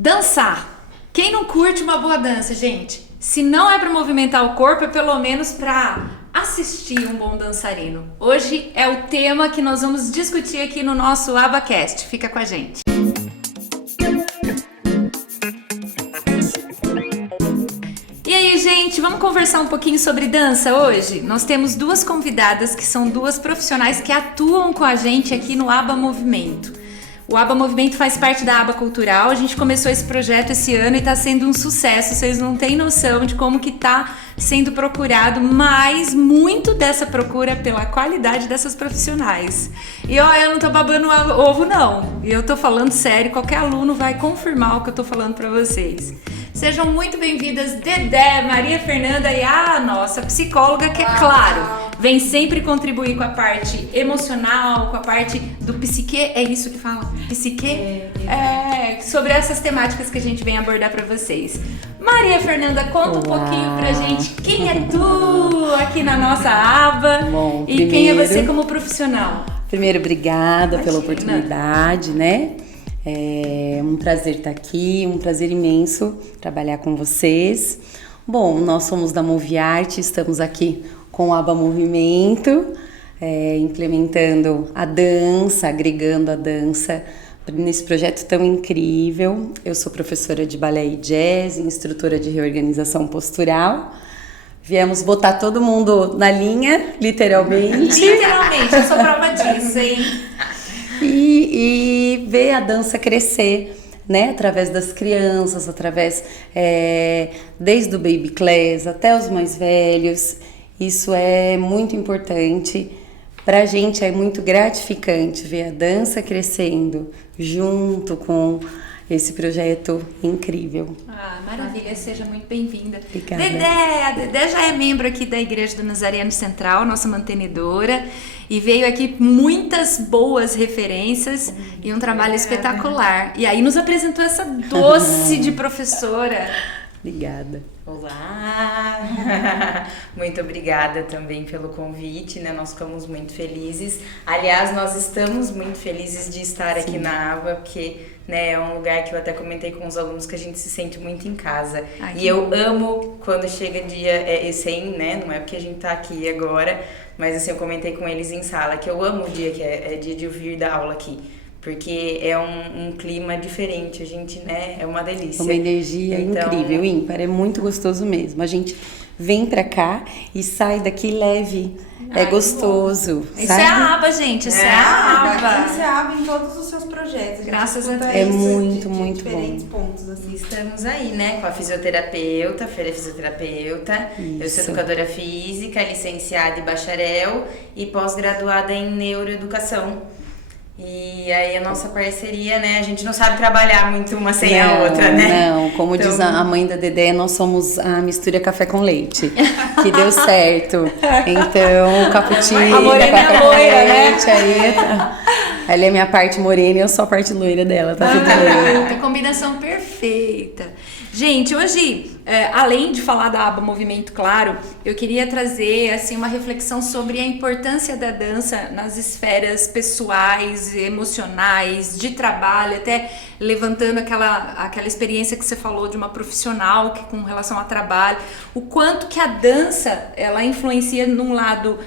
Dançar. Quem não curte uma boa dança, gente? Se não é para movimentar o corpo, é pelo menos para assistir um bom dançarino. Hoje é o tema que nós vamos discutir aqui no nosso AbaCast. Fica com a gente. E aí, gente, vamos conversar um pouquinho sobre dança hoje? Nós temos duas convidadas que são duas profissionais que atuam com a gente aqui no Aba Movimento. O Aba Movimento faz parte da Aba Cultural, a gente começou esse projeto esse ano e está sendo um sucesso, vocês não têm noção de como que está sendo procurado, mas muito dessa procura pela qualidade dessas profissionais. E ó, eu não tô babando ovo não, eu tô falando sério, qualquer aluno vai confirmar o que eu tô falando para vocês. Sejam muito bem-vindas, Dedé, Maria Fernanda e a nossa psicóloga, que é claro, vem sempre contribuir com a parte emocional, com a parte do psique, é isso que fala? Psique? Sobre essas temáticas que a gente vem abordar para vocês. Maria Fernanda, conta um pouquinho pra gente quem é tu aqui na nossa aba. Bom, e quem é você como profissional. Primeiro, obrigada pela oportunidade, né? É um prazer estar aqui, um prazer imenso trabalhar com vocês. Bom, nós somos da Moviarte, estamos aqui com o Aba Movimento, implementando a dança, agregando a dança nesse projeto tão incrível. Eu sou professora de balé e jazz, instrutora de reorganização postural. Viemos botar todo mundo na linha, literalmente. Literalmente, eu sou prova disso, hein? E ver a dança crescer, né? Através das crianças, desde o baby class até os mais velhos. Isso é muito importante. Pra gente é muito gratificante ver a dança crescendo junto com esse projeto incrível. Ah, maravilha, seja muito bem-vinda. Obrigada. A Dedé já é membro aqui da Igreja do Nazareno Central, nossa mantenedora, e veio aqui muitas boas referências e um trabalho espetacular. E aí nos apresentou essa doce de professora. Obrigada. Olá! Muito obrigada também pelo convite, né? Nós ficamos muito felizes. Aliás, nós estamos muito felizes de estar aqui na Aba, porque, né, é um lugar que eu até comentei com os alunos que a gente se sente muito em casa. E eu amo quando chega dia, né? Não é porque a gente tá aqui agora, mas assim, eu comentei com eles em sala que eu amo o dia que é dia de vir dar aula aqui. Porque é um clima diferente, a gente, né, é uma delícia. Uma energia incrível, ímpar, é muito gostoso mesmo. A gente vem pra cá e sai daqui leve, é gostoso, sabe? Isso é a aba, gente, isso é a aba. Isso é a aba em todos os seus projetos. Graças a Deus. É muito, muito diferentes bom. pontos, assim. Estamos aí, né, com a fisioterapeuta, Feira Fisioterapeuta. Isso. Eu sou educadora física, licenciada e bacharel e pós-graduada em neuroeducação. E aí a nossa parceria, né, a gente não sabe trabalhar muito uma sem a outra, né? Não, como então, diz a mãe da Dedé, nós somos a mistura café com leite, que deu certo. Então, cappuccino, A morena café é com loira, né? leite, aí tá. Ela é minha parte morena e eu sou a parte loira dela, tá tudo bem. Combinação perfeita. Gente, hoje, além de falar da Aba Movimento, claro, eu queria trazer assim, uma reflexão sobre a importância da dança nas esferas pessoais, emocionais, de trabalho, até levantando aquela experiência que você falou de uma profissional que, com relação ao trabalho, o quanto que a dança ela influencia num lado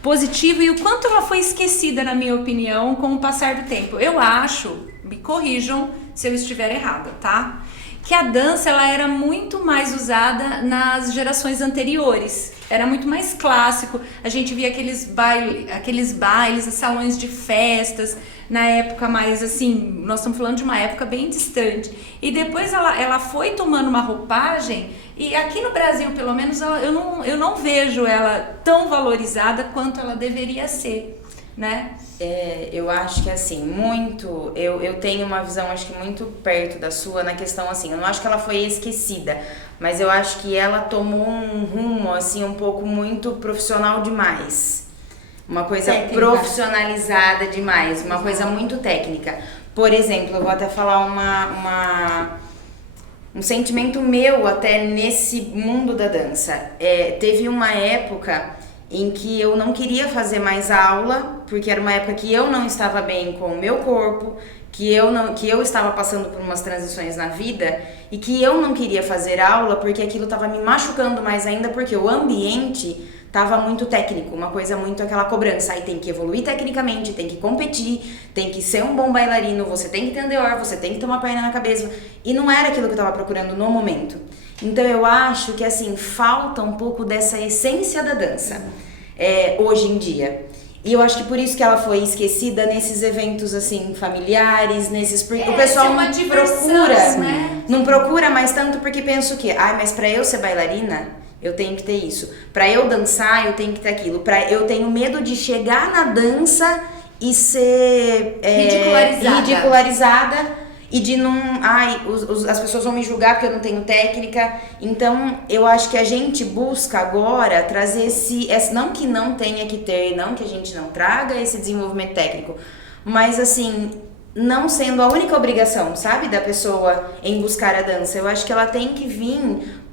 positivo e o quanto ela foi esquecida, na minha opinião, com o passar do tempo. Eu acho, me corrijam se eu estiver errada, tá? Que a dança ela era muito mais usada nas gerações anteriores. Era muito mais clássico. A gente via aqueles bailes, salões de festas, na época mais assim, nós estamos falando de uma época bem distante. E depois ela foi tomando uma roupagem, e aqui no Brasil, pelo menos, eu não vejo ela tão valorizada quanto ela deveria ser, né? Eu acho que assim, eu tenho uma visão acho que muito perto da sua na questão assim, eu não acho que ela foi esquecida, mas eu acho que ela tomou um rumo assim um pouco muito profissional demais, uma coisa profissionalizada demais, uma coisa muito técnica. Por exemplo, eu vou até falar um sentimento meu até nesse mundo da dança. Teve uma época em que eu não queria fazer mais aula, porque era uma época que eu não estava bem com o meu corpo, que eu estava passando por umas transições na vida e que eu não queria fazer aula porque aquilo estava me machucando mais ainda, porque o ambiente tava muito técnico, uma coisa muito aquela cobrança, aí tem que evoluir tecnicamente, tem que competir, tem que ser um bom bailarino, você tem que ter andeor, você tem que ter uma perna na cabeça, e não era aquilo que eu tava procurando no momento. Então eu acho que assim, falta um pouco dessa essência da dança, hoje em dia. E eu acho que por isso que ela foi esquecida nesses eventos assim, familiares, o pessoal uma não diversão, procura, né? Não procura mais tanto porque pensa o quê? Mas pra eu ser bailarina, eu tenho que ter isso. Pra eu dançar, eu tenho que ter aquilo. Eu tenho medo de chegar na dança e ser ridicularizada e de não... as pessoas vão me julgar porque eu não tenho técnica. Então, eu acho que a gente busca agora trazer esse... Não que não tenha que ter, não que a gente não traga esse desenvolvimento técnico, mas assim... não sendo a única obrigação, sabe, da pessoa em buscar a dança. Eu acho que ela tem que vir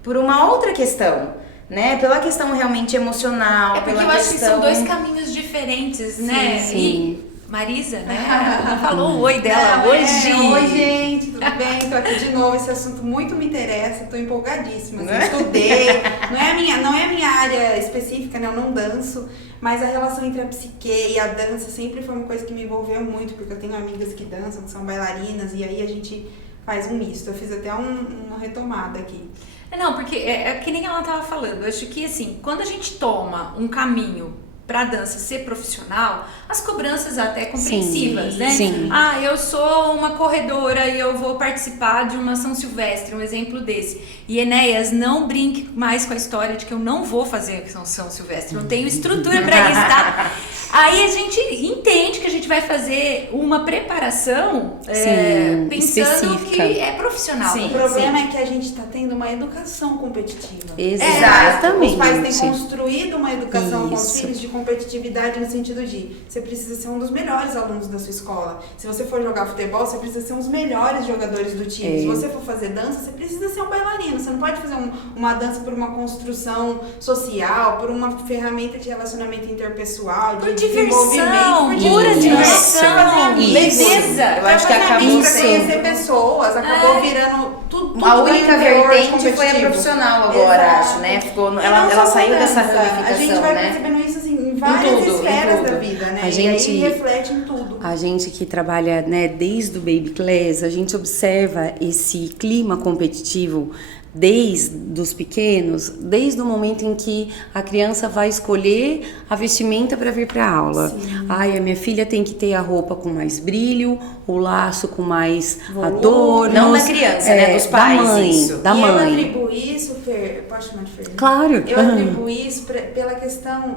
por uma outra questão, né? Pela questão realmente emocional, porque pela eu questão... acho que são dois caminhos diferentes, né? Sim. E Marisa, né? Ela falou o oi dela hoje. Oi, gente, tudo bem? Tô aqui de novo. Esse assunto muito me interessa, tô empolgadíssima. Assim, estudei. Não é a minha área específica, né? Eu não danço, mas a relação entre a psique e a dança sempre foi uma coisa que me envolveu muito, porque eu tenho amigas que dançam, que são bailarinas, e aí a gente faz um misto. Eu fiz até uma retomada aqui. Não, porque é que nem ela tava falando. Eu acho que assim, quando a gente toma um caminho pra dança ser profissional, as cobranças até compreensivas, Sim, né? sim. Eu sou uma corredora e eu vou participar de uma São Silvestre, um exemplo desse. E Enéas, não brinque mais com a história de que eu não vou fazer São Silvestre, não tenho estrutura pra isso, tá? Aí a gente entende que a gente vai fazer uma preparação pensando específica. que é profissional. Sim. O problema é que a gente está tendo uma educação competitiva. Exatamente. Os pais têm construído uma educação com os Isso. filhos de competitividade no sentido de você precisa ser um dos melhores alunos da sua escola. Se você for jogar futebol, você precisa ser um dos melhores jogadores do time. Se você for fazer dança, você precisa ser um bailarino. Você não pode fazer uma dança por uma construção social, por uma ferramenta de relacionamento interpessoal, Por de diversão, desenvolvimento, pura diversão, Isso. leveza. Eu acho que acabou pra conhecer pessoas, acabou virando tudo A única ganha vertente competitivo. foi a profissional agora, Exato. acho, né? E Ela não só saiu com dessa dança. ramificação, A gente vai né? percebendo isso assim, em várias tudo, em esferas tudo. da vida, né? A gente- E aí reflete em tudo. A gente que trabalha, né, desde o Baby Class, a gente observa esse clima competitivo desde os pequenos, desde o momento em que a criança vai escolher a vestimenta para vir para a aula. A minha filha tem que ter a roupa com mais brilho, o laço com mais adornos. Não da criança, né? Dos pais, da mãe, isso. da e eu mãe. atribuo isso, Fer, pode chamar de Fer? Claro. Eu atribuo isso pela questão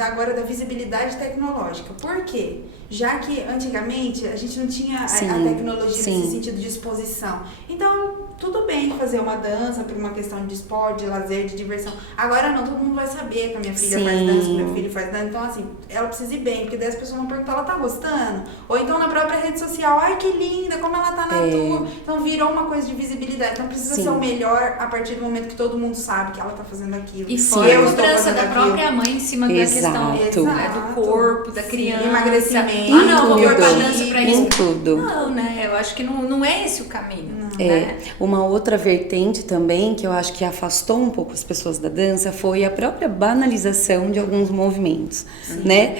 agora da visibilidade tecnológica. Por quê? Já que antigamente a gente não tinha a tecnologia sim. nesse sentido de exposição. Então, tudo bem fazer uma dança por uma questão de esporte, de lazer, de diversão. Agora não, todo mundo vai saber que a minha filha faz dança, que meu filho faz dança. Então, assim, ela precisa ir bem, porque daí as pessoas vão perguntar, ela tá gostando? Ou então na própria rede social, ai que linda, como ela tá na tua. Então virou uma coisa de visibilidade. Então precisa ser o melhor a partir do momento que todo mundo sabe que ela tá fazendo aquilo. E fora eu a estou cobrança fazendo da aquilo. própria mãe em cima da questão Exato. do corpo, da Sim, criança. emagrecimento, Não, vou pôr pra tudo. dança pra Em isso. tudo. Não, né? Eu acho que não é esse o caminho. Né? Uma outra vertente também que eu acho que afastou um pouco as pessoas da dança foi a própria banalização de alguns movimentos, né?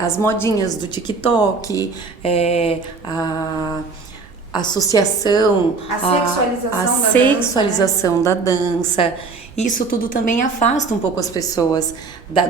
As modinhas do TikTok, a associação, A a sexualização da sexualização da dança. Isso tudo também afasta um pouco as pessoas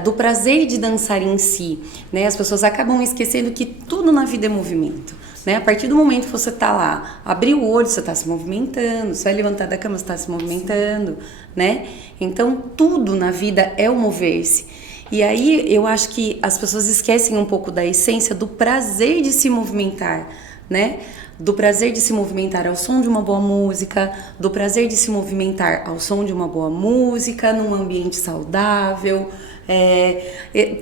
do prazer de dançar em si, né? As pessoas acabam esquecendo que tudo na vida é movimento, né? A partir do momento que você tá lá, abrir o olho, você tá se movimentando, você vai levantar da cama, você tá se movimentando, né? Então, tudo na vida é o mover-se. E aí, eu acho que as pessoas esquecem um pouco da essência do prazer de se movimentar, né? Do prazer de se movimentar ao som de uma boa música, do prazer de se movimentar ao som de uma boa música, num ambiente saudável,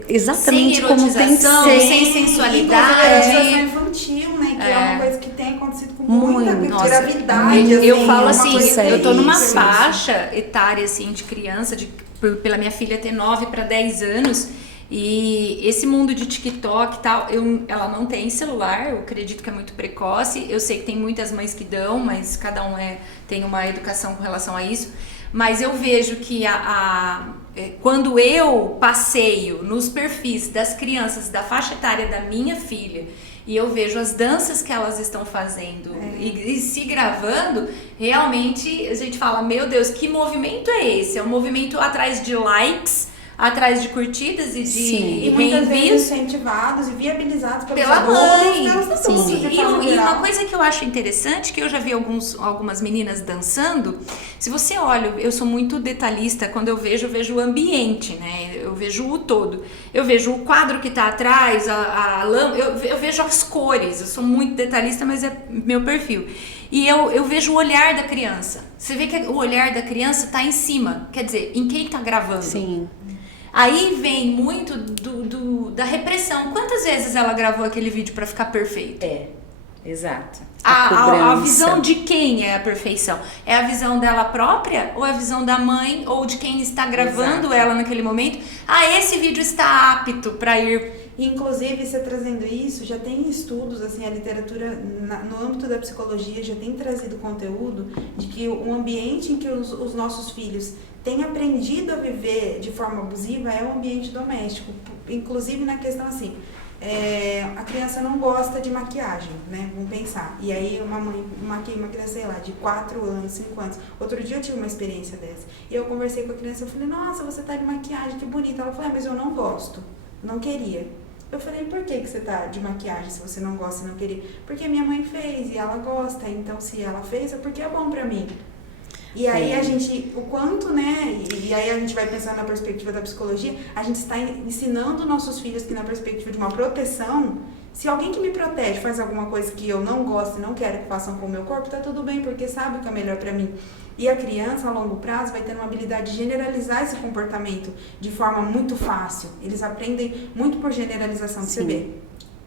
exatamente sem como tem que erotização, ser. sem sensualidade. Erotização infantil, né? Que é uma coisa que tem acontecido com muita Muito. gravidade. Eu assim, falo é uma assim, coisa eu tô numa terrível. faixa etária assim de criança, pela minha filha ter 9 para 10 anos, E esse mundo de TikTok e tal, ela não tem celular, eu acredito que é muito precoce. Eu sei que tem muitas mães que dão, mas cada um tem uma educação com relação a isso. Mas eu vejo que quando eu passeio nos perfis das crianças da faixa etária da minha filha e eu vejo as danças que elas estão fazendo e se gravando, realmente a gente fala, meu Deus, que movimento é esse? É um movimento atrás de likes, atrás de curtidas e de E muitas vezes incentivados e viabilizados pela mãe. Pelas adultos, E uma coisa que eu acho interessante, que eu já vi algumas meninas dançando, se você olha, eu sou muito detalhista, quando eu vejo o ambiente, né? Eu vejo o todo. Eu vejo o quadro que tá atrás, a lâmpada, eu vejo as cores, eu sou muito detalhista, mas é meu perfil. E eu vejo o olhar da criança. Você vê que o olhar da criança tá em cima, quer dizer, em quem tá gravando. Sim. Aí vem muito da repressão. Quantas vezes ela gravou aquele vídeo pra ficar perfeito? Exato. A visão de quem é a perfeição? É a visão dela própria? Ou é a visão da mãe? Ou de quem está gravando ela naquele momento? Esse vídeo está apto pra ir... Inclusive, você trazendo isso, já tem estudos, assim, a literatura no âmbito da psicologia já tem trazido conteúdo de que o ambiente em que os nossos filhos têm aprendido a viver de forma abusiva é o ambiente doméstico. Inclusive na questão assim, a criança não gosta de maquiagem, né? Vamos pensar. E aí uma mãe maquia uma criança, sei lá, de 4 anos, 5 anos. Outro dia eu tive uma experiência dessa. E eu conversei com a criança e falei, nossa, você tá de maquiagem, que bonita. Ela falou, mas eu não gosto, não queria. Eu falei, por que você tá de maquiagem se você não gosta e não queria? Porque minha mãe fez e ela gosta, então se ela fez é porque é bom pra mim. E aí a gente, o quanto, né, e aí a gente vai pensando na perspectiva da psicologia, a gente está ensinando nossos filhos que na perspectiva de uma proteção, se alguém que me protege faz alguma coisa que eu não gosto e não quero que façam com o meu corpo, tá tudo bem, porque sabe o que é melhor pra mim. E a criança, a longo prazo, vai ter uma habilidade de generalizar esse comportamento de forma muito fácil. Eles aprendem muito por generalização de CB.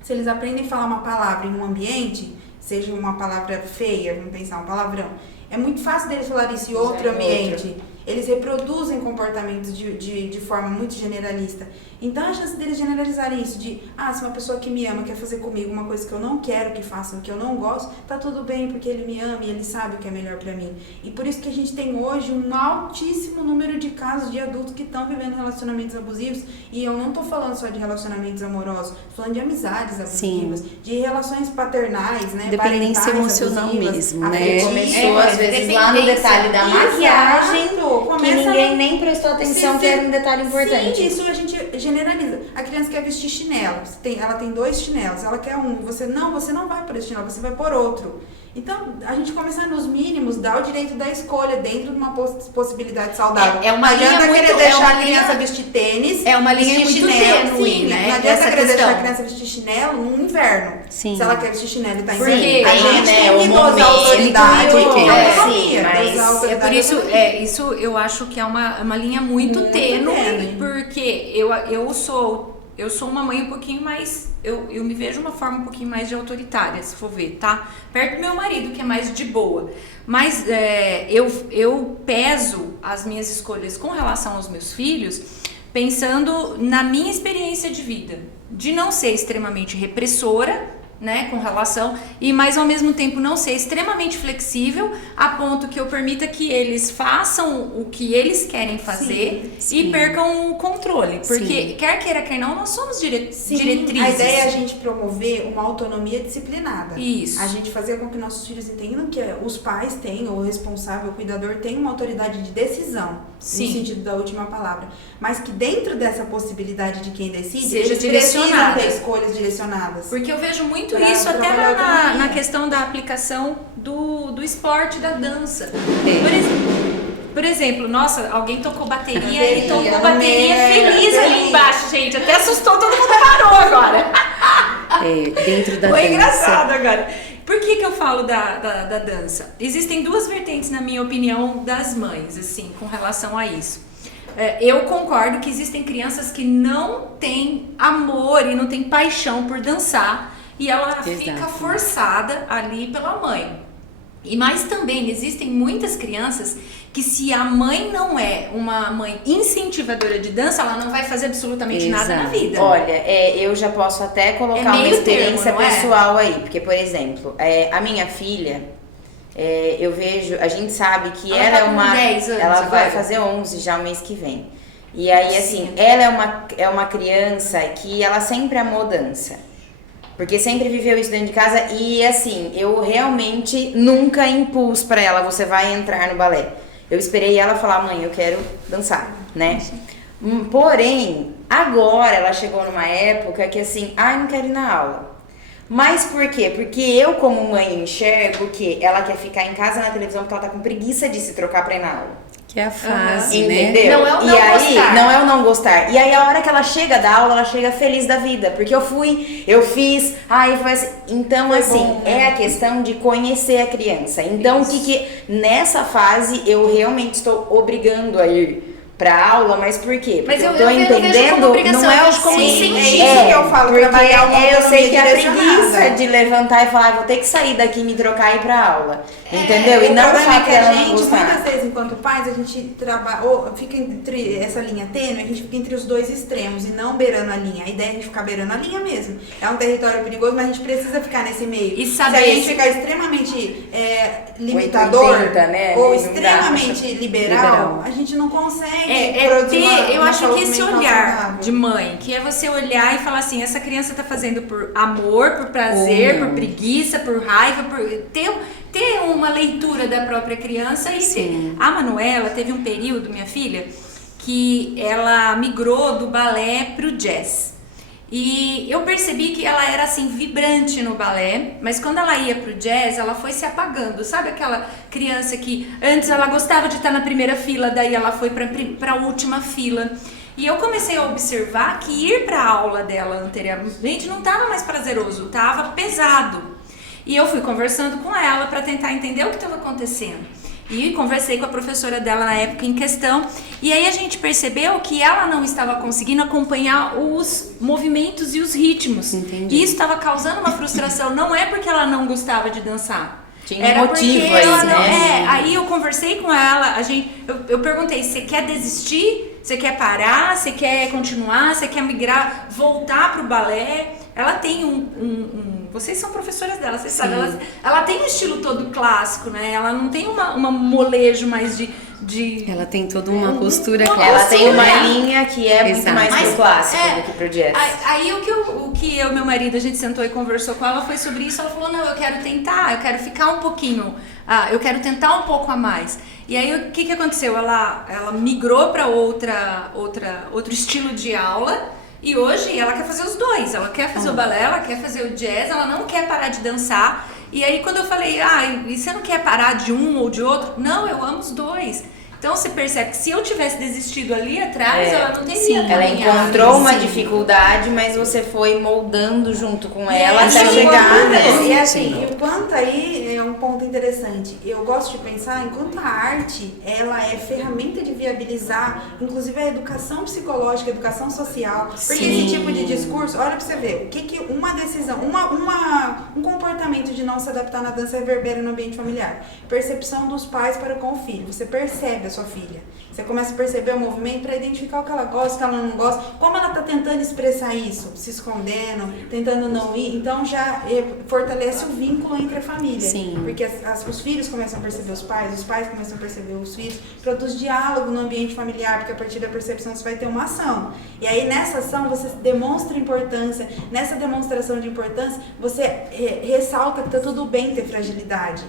Se eles aprendem a falar uma palavra em um ambiente, seja uma palavra feia, vamos pensar, um palavrão, é muito fácil deles falar isso em outro ambiente. Eles reproduzem comportamentos de forma muito generalista. Então, a chance deles generalizarem isso se uma pessoa que me ama quer fazer comigo uma coisa que eu não quero que façam, que eu não gosto, tá tudo bem, porque ele me ama e ele sabe o que é melhor pra mim. E por isso que a gente tem hoje um altíssimo número de casos de adultos que estão vivendo relacionamentos abusivos. E eu não tô falando só de relacionamentos amorosos, tô falando de amizades abusivas, de relações paternais, né? Dependência emocional abusivas, mesmo, né? Começou, às vezes, lá no detalhe da maquiagem, que ninguém nem prestou atenção que era um detalhe importante. Sim, isso a gente generaliza. A criança quer vestir chinelo, ela tem 2 chinelos, ela quer um, você não vai por esse chinelo, você vai por outro. Então, a gente começar nos mínimos, dá o direito da escolha dentro de uma possibilidade saudável. É uma linha muito... querer deixar a criança vestir tênis, é uma linha muito tênue, né? Não adianta querer deixar a criança vestir chinelo no inverno. Sim. Se ela quer vestir chinelo e tá Porque inverno. A gente tem que dosar a autoridade. É por isso, isso eu acho que é uma linha muito tênue, porque eu sou uma mãe um pouquinho mais... Eu me vejo uma forma um pouquinho mais de autoritária, se for ver, tá? Perto do meu marido, que é mais de boa. Mas eu peso as minhas escolhas com relação aos meus filhos, pensando na minha experiência de vida. De não ser extremamente repressora, né, com relação, mas ao mesmo tempo não ser extremamente flexível a ponto que eu permita que eles façam o que eles querem fazer e percam o controle, porque quer queira, quer não, nós somos diretrizes. A ideia é a gente promover uma autonomia disciplinada. Isso. A gente fazer com que nossos filhos entendam que os pais têm, ou o responsável, o cuidador tem uma autoridade de decisão, no sentido da última palavra, mas que dentro dessa possibilidade de quem decide, seja eles direcionada. precisam ter escolhas direcionadas. Porque eu vejo muito isso até na questão da aplicação do esporte, da dança. Por exemplo, nossa, alguém tocou bateria e tocou bateria feliz ali embaixo, gente. Até assustou, todo mundo parou agora. Dentro da Foi dança. engraçado agora. Por que eu falo da dança? Existem 2 vertentes, na minha opinião, das mães, assim, com relação a isso. Eu concordo que existem crianças que não têm amor e não têm paixão por dançar e ela fica forçada ali pela mãe. Mas também existem muitas crianças que, se a mãe não é uma mãe incentivadora de dança, ela não vai fazer absolutamente nada na vida. Olha, eu já posso até colocar uma experiência pessoal aí, porque, por exemplo, a minha filha, eu vejo, a gente sabe que ela é uma... 10 anos ela agora. vai fazer 11 já o mês que vem. E aí, assim, ela é uma criança que ela sempre amou dança. Porque sempre viveu isso dentro de casa e, assim, eu realmente nunca impus pra ela, você vai entrar no balé. Eu esperei ela falar, mãe, eu quero dançar, né? Porém, agora ela chegou numa época que, assim, não quero ir na aula. Mas por quê? Porque eu, como mãe, enxergo que ela quer ficar em casa na televisão porque ela tá com preguiça de se trocar pra ir na aula. Que é a fase, né? Entendeu? Não é o não e aí, gostar. não é o não gostar. E aí, a hora que ela chega da aula, ela chega feliz da vida. Porque eu fiz, foi assim. Então, foi assim, bom, né? É a questão de conhecer a criança. Então, nessa fase, eu realmente estou obrigando a ir pra aula, mas por quê? Porque eu tô entendendo, não é o como incentivo. É isso que eu falo, porque trabalhar uma eu sei que a direcionada. preguiça de levantar e falar, vou ter que sair daqui e me trocar e ir pra aula. Entendeu? E O não o problema é fato que dela a não gente, gostar. muitas vezes, enquanto pais, a gente trabalha, ou fica entre essa linha tênue, a gente fica entre os dois extremos e não beirando a linha. A ideia é a gente ficar beirando a linha mesmo. É um território perigoso, mas a gente precisa ficar nesse meio. E saber se a gente ficar extremamente limitador 880, né? ou Não extremamente liberal, a gente não consegue produzir eu acho que esse saúde mental olhar saudável. de mãe, que é você olhar e falar assim, essa criança tá fazendo por amor, por prazer, por preguiça, por raiva, por ter uma leitura da própria criança e ter. A Manuela teve um período, minha filha, que ela migrou do balé pro jazz. E eu percebi que ela era assim, vibrante no balé, mas quando ela ia pro jazz, ela foi se apagando. Sabe aquela criança que antes ela gostava de estar na primeira fila, daí ela foi pra última fila. E eu comecei a observar que ir pra aula dela anteriormente não estava mais prazeroso, estava pesado. E eu fui conversando com ela para tentar entender o que estava acontecendo. E conversei com a professora dela na época em questão. E aí a gente percebeu que ela não estava conseguindo acompanhar os movimentos e os ritmos. Entendi. E isso estava causando uma frustração. Não é porque ela não gostava de dançar. Tinha Era motivo porque aí, ela não, né? aí eu conversei com ela, eu perguntei, você quer desistir? Você quer parar? Você quer continuar? Você quer migrar, voltar pro balé? Ela tem vocês são professoras dela, vocês sabem, ela tem um estilo todo clássico, né? Ela não tem uma molejo mais de Ela tem toda uma postura uma clássica. Ela tem uma né? linha que é muito Exato. mais pro clássico do que pro jazz. Aí o que eu e meu marido, a gente sentou e conversou com ela foi sobre isso. Ela falou, não, eu quero tentar, eu quero ficar um pouquinho, eu quero tentar um pouco a mais. E aí o que aconteceu? Ela migrou para outro estilo de aula. E hoje ela quer fazer os dois, ela quer fazer o balé, ela quer fazer o jazz, ela não quer parar de dançar. E aí quando eu falei, e você não quer parar de um ou de outro? Não, eu amo os dois. Então você percebe que se eu tivesse desistido ali atrás, ela não teria Ela caminhado. encontrou uma dificuldade, mas você foi moldando junto com ela Até até chegar, chegar, né? né? E assim, o quanto aí é um ponto interessante. Eu gosto de pensar enquanto a arte, ela é ferramenta de viabilizar, inclusive a educação psicológica, a educação social. Porque esse tipo de discurso, olha pra você ver, o que uma decisão, um comportamento de não se adaptar na dança reverbera no ambiente familiar. Percepção dos pais para com o filho. Você percebe sua filha. Você começa a perceber o movimento para identificar o que ela gosta, o que ela não gosta, como ela está tentando expressar isso, se escondendo, tentando não ir. Então já fortalece o vínculo entre a família. Sim. Porque os filhos começam a perceber os pais começam a perceber os filhos, produz diálogo no ambiente familiar, porque a partir da percepção você vai ter uma ação. E aí nessa ação você demonstra importância, nessa demonstração de importância você ressalta que está tudo bem ter fragilidade.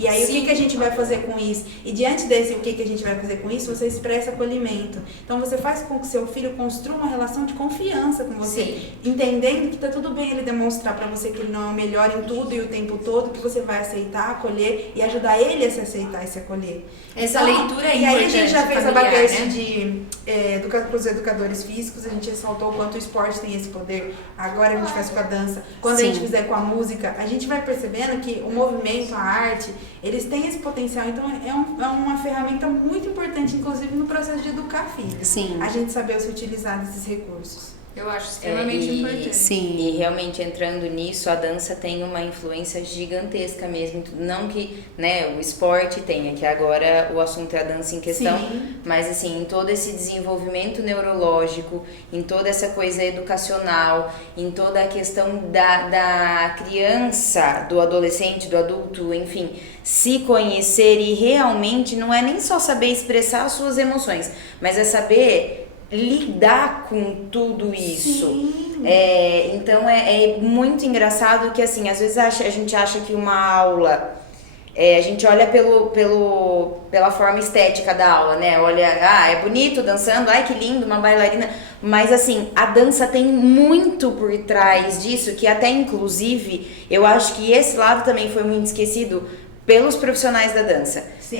E aí o que a gente vai fazer com isso? E diante desse o que a gente vai fazer com isso, você expressa acolhimento. Então você faz com que seu filho construa uma relação de confiança com você, entendendo que tá tudo bem ele demonstrar para você que ele não é o melhor em tudo e o tempo todo, que você vai aceitar, acolher e ajudar ele a se aceitar e se acolher. Essa leitura é importante. E aí a gente já fez a baguete, né? para os educadores físicos, a gente ressaltou o quanto o esporte tem esse poder. Agora a gente faz com a dança. Quando a gente fizer com a música, a gente vai percebendo que o movimento, a arte, eles têm esse potencial. Então é uma ferramenta muito importante, inclusive no processo de educar filhos. Sim. A gente saber se utilizar desses recursos. Eu acho extremamente importante. Sim. E realmente entrando nisso, a dança tem uma influência gigantesca mesmo. Não que, né, o esporte tenha, que agora o assunto é a dança em questão, Sim. mas assim, em todo esse desenvolvimento neurológico, em toda essa coisa educacional, em toda a questão da criança, do adolescente, do adulto, enfim, se conhecer e realmente não é nem só saber expressar as suas emoções, mas é saber lidar com tudo isso. Então é muito engraçado que assim, às vezes a gente acha que uma aula, a gente olha pela forma estética da aula, né? Olha, é bonito dançando, ai que lindo, uma bailarina. Mas assim, a dança tem muito por trás disso, que até inclusive, eu acho que esse lado também foi muito esquecido pelos profissionais da dança. Sim.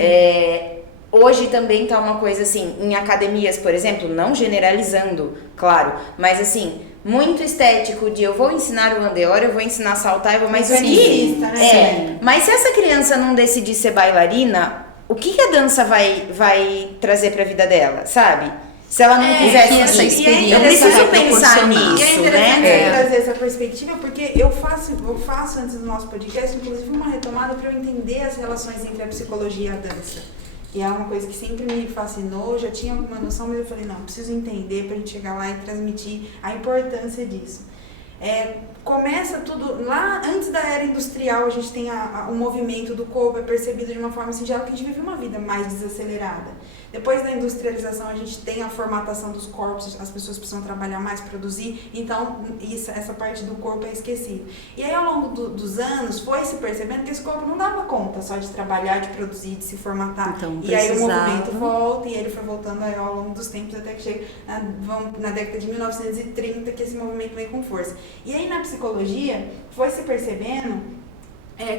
Hoje também tá uma coisa assim, em academias, por exemplo, não generalizando, claro, mas assim, muito estético de eu vou ensinar o andeor, eu vou ensinar a saltar, eu vou mais Sim, né? Mas se essa criança não decidir ser bailarina, o que a dança vai trazer pra vida dela, sabe? Se ela não quiser que essa seguir, experiência eu preciso vai pensar proporcionar. E é nisso, interessante né? você trazer essa perspectiva, porque eu faço antes do nosso podcast, inclusive, uma retomada para eu entender as relações entre a psicologia e a dança. E é uma coisa que sempre me fascinou, eu já tinha alguma noção, mas eu falei, não, preciso entender pra gente chegar lá e transmitir a importância disso. Começa tudo, lá antes da era industrial, a gente tem o movimento do corpo, é percebido de uma forma singela que a gente vive uma vida mais desacelerada. Depois da industrialização, a gente tem a formatação dos corpos, as pessoas precisam trabalhar mais, produzir, então essa parte do corpo é esquecida. E aí, ao longo dos anos, foi se percebendo que esse corpo não dava conta só de trabalhar, de produzir, de se formatar. Então, e aí o movimento volta, e ele foi voltando aí ao longo dos tempos, até que chega na década de 1930, que esse movimento vem com força. E aí, na psicologia, foi se percebendo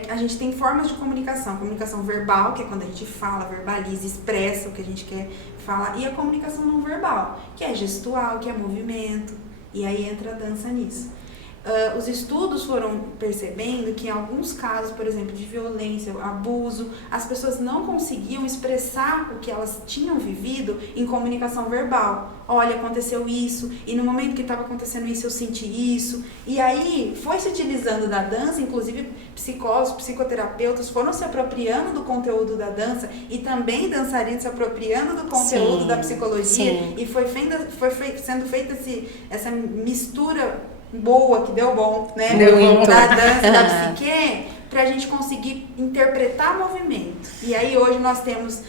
a gente tem formas de comunicação verbal, que é quando a gente fala, verbaliza, expressa o que a gente quer falar, e a comunicação não verbal, que é gestual, que é movimento, e aí entra a dança nisso. Os estudos foram percebendo que em alguns casos, por exemplo, de violência, abuso, as pessoas não conseguiam expressar o que elas tinham vivido em comunicação verbal. Olha, aconteceu isso, e no momento que estava acontecendo isso, eu senti isso. E aí, foi se utilizando da dança, inclusive psicólogos, psicoterapeutas foram se apropriando do conteúdo da dança, e também dançarinos se apropriando do conteúdo da psicologia, e foi sendo feita essa mistura boa, que deu bom, né? Da dança, da psique, pra gente conseguir interpretar movimento. E aí hoje nós temos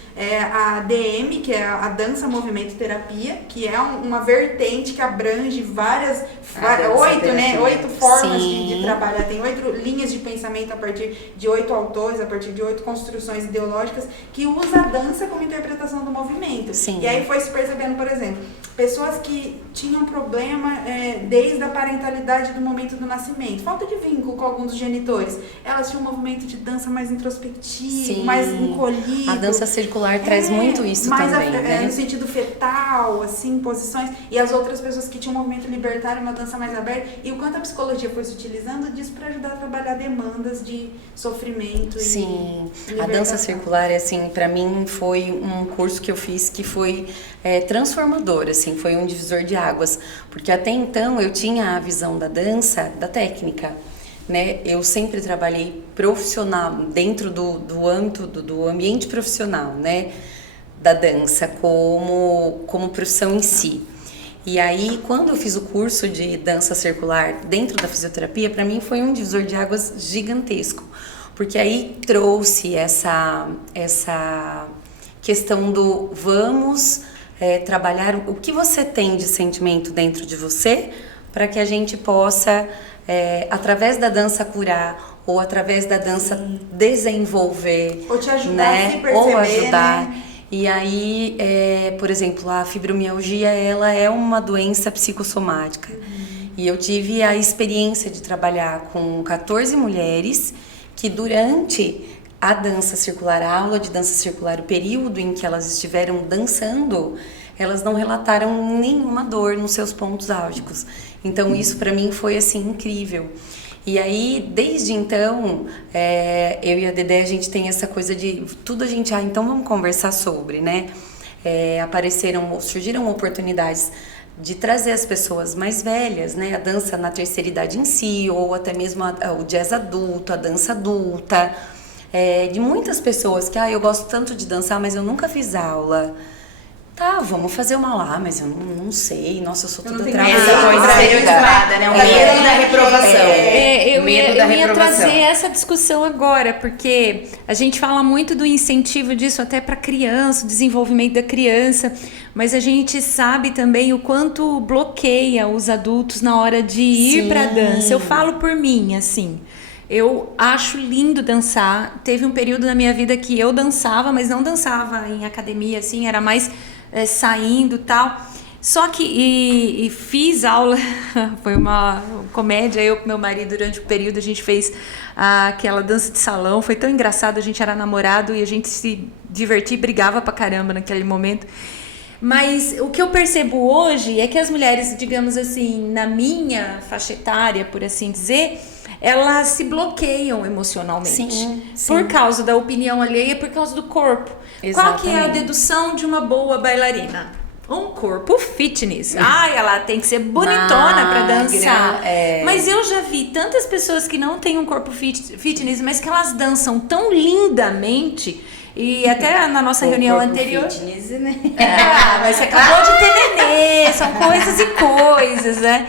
a DM, que é a dança movimento terapia, que é uma vertente que abrange oito formas de trabalhar, tem 8 linhas de pensamento a partir de 8 autores, a partir de 8 construções ideológicas, que usa a dança como interpretação do movimento. Sim. E aí foi se percebendo, por exemplo, pessoas que tinham problema desde a parentalidade do momento do nascimento, falta de vínculo com alguns dos genitores, elas tinham um movimento de dança mais introspectivo, Sim. mais encolhido. A dança circular traz muito isso mais também, né? no sentido fetal, assim, posições, e as outras pessoas que tinham um movimento libertário, uma dança mais aberta, e o quanto a psicologia foi se utilizando disso para ajudar a trabalhar demandas de sofrimento. Sim, e a dança circular, assim, para mim foi um curso que eu fiz que foi transformador, assim, foi um divisor de águas, porque até então eu tinha a visão da dança, da técnica, né? Eu sempre trabalhei profissional, dentro do âmbito do ambiente profissional, né? Da dança, como profissão em si. E aí, quando eu fiz o curso de dança circular dentro da fisioterapia, para mim foi um divisor de águas gigantesco, porque aí trouxe essa questão do vamos trabalhar o que você tem de sentimento dentro de você, para que a gente possa, através da dança curar, ou através da dança desenvolver, ou te ajudar, né? a se perceber, ou ajudar. né? E aí, por exemplo, a fibromialgia, ela é uma doença psicossomática. E eu tive a experiência de trabalhar com 14 mulheres que durante a dança circular, a aula de dança circular, o período em que elas estiveram dançando, elas não relataram nenhuma dor nos seus pontos álgicos. Então isso para mim foi assim incrível. E aí, desde então, eu e a Dedé, a gente tem essa coisa de tudo a gente, então vamos conversar sobre, né? Surgiram oportunidades de trazer as pessoas mais velhas, né? A dança na terceira idade em si, ou até mesmo o jazz adulto, a dança adulta. De muitas pessoas que, eu gosto tanto de dançar, mas eu nunca fiz aula. Tá, vamos fazer uma lá, mas eu não sei. Nossa, eu sou toda travada. Essa coisa estereotipada, né? O medo da reprovação. Eu ia trazer essa discussão agora, porque a gente fala muito do incentivo disso até para criança, o desenvolvimento da criança, mas a gente sabe também o quanto bloqueia os adultos na hora de ir para dança. Eu falo por mim, assim. Eu acho lindo dançar. Teve um período na minha vida que eu dançava, mas não dançava em academia, assim, era mais saindo e tal. Só que e fiz aula, foi uma comédia, eu com meu marido durante o período, a gente fez aquela dança de salão, foi tão engraçado, a gente era namorado e a gente se divertia e brigava pra caramba naquele momento. Mas o que eu percebo hoje é que as mulheres, digamos assim, na minha faixa etária, por assim dizer, elas se bloqueiam emocionalmente. Sim. Por causa da opinião alheia, por causa do corpo. Exatamente. Qual que é a dedução de uma boa bailarina? Um corpo fitness. Ela tem que ser bonitona pra dançar. Mas eu já vi tantas pessoas que não têm um corpo fitness, mas que elas dançam tão lindamente. E até na nossa reunião anterior. Fitness, né? Mas você acabou de ter nenê, são coisas e coisas, né?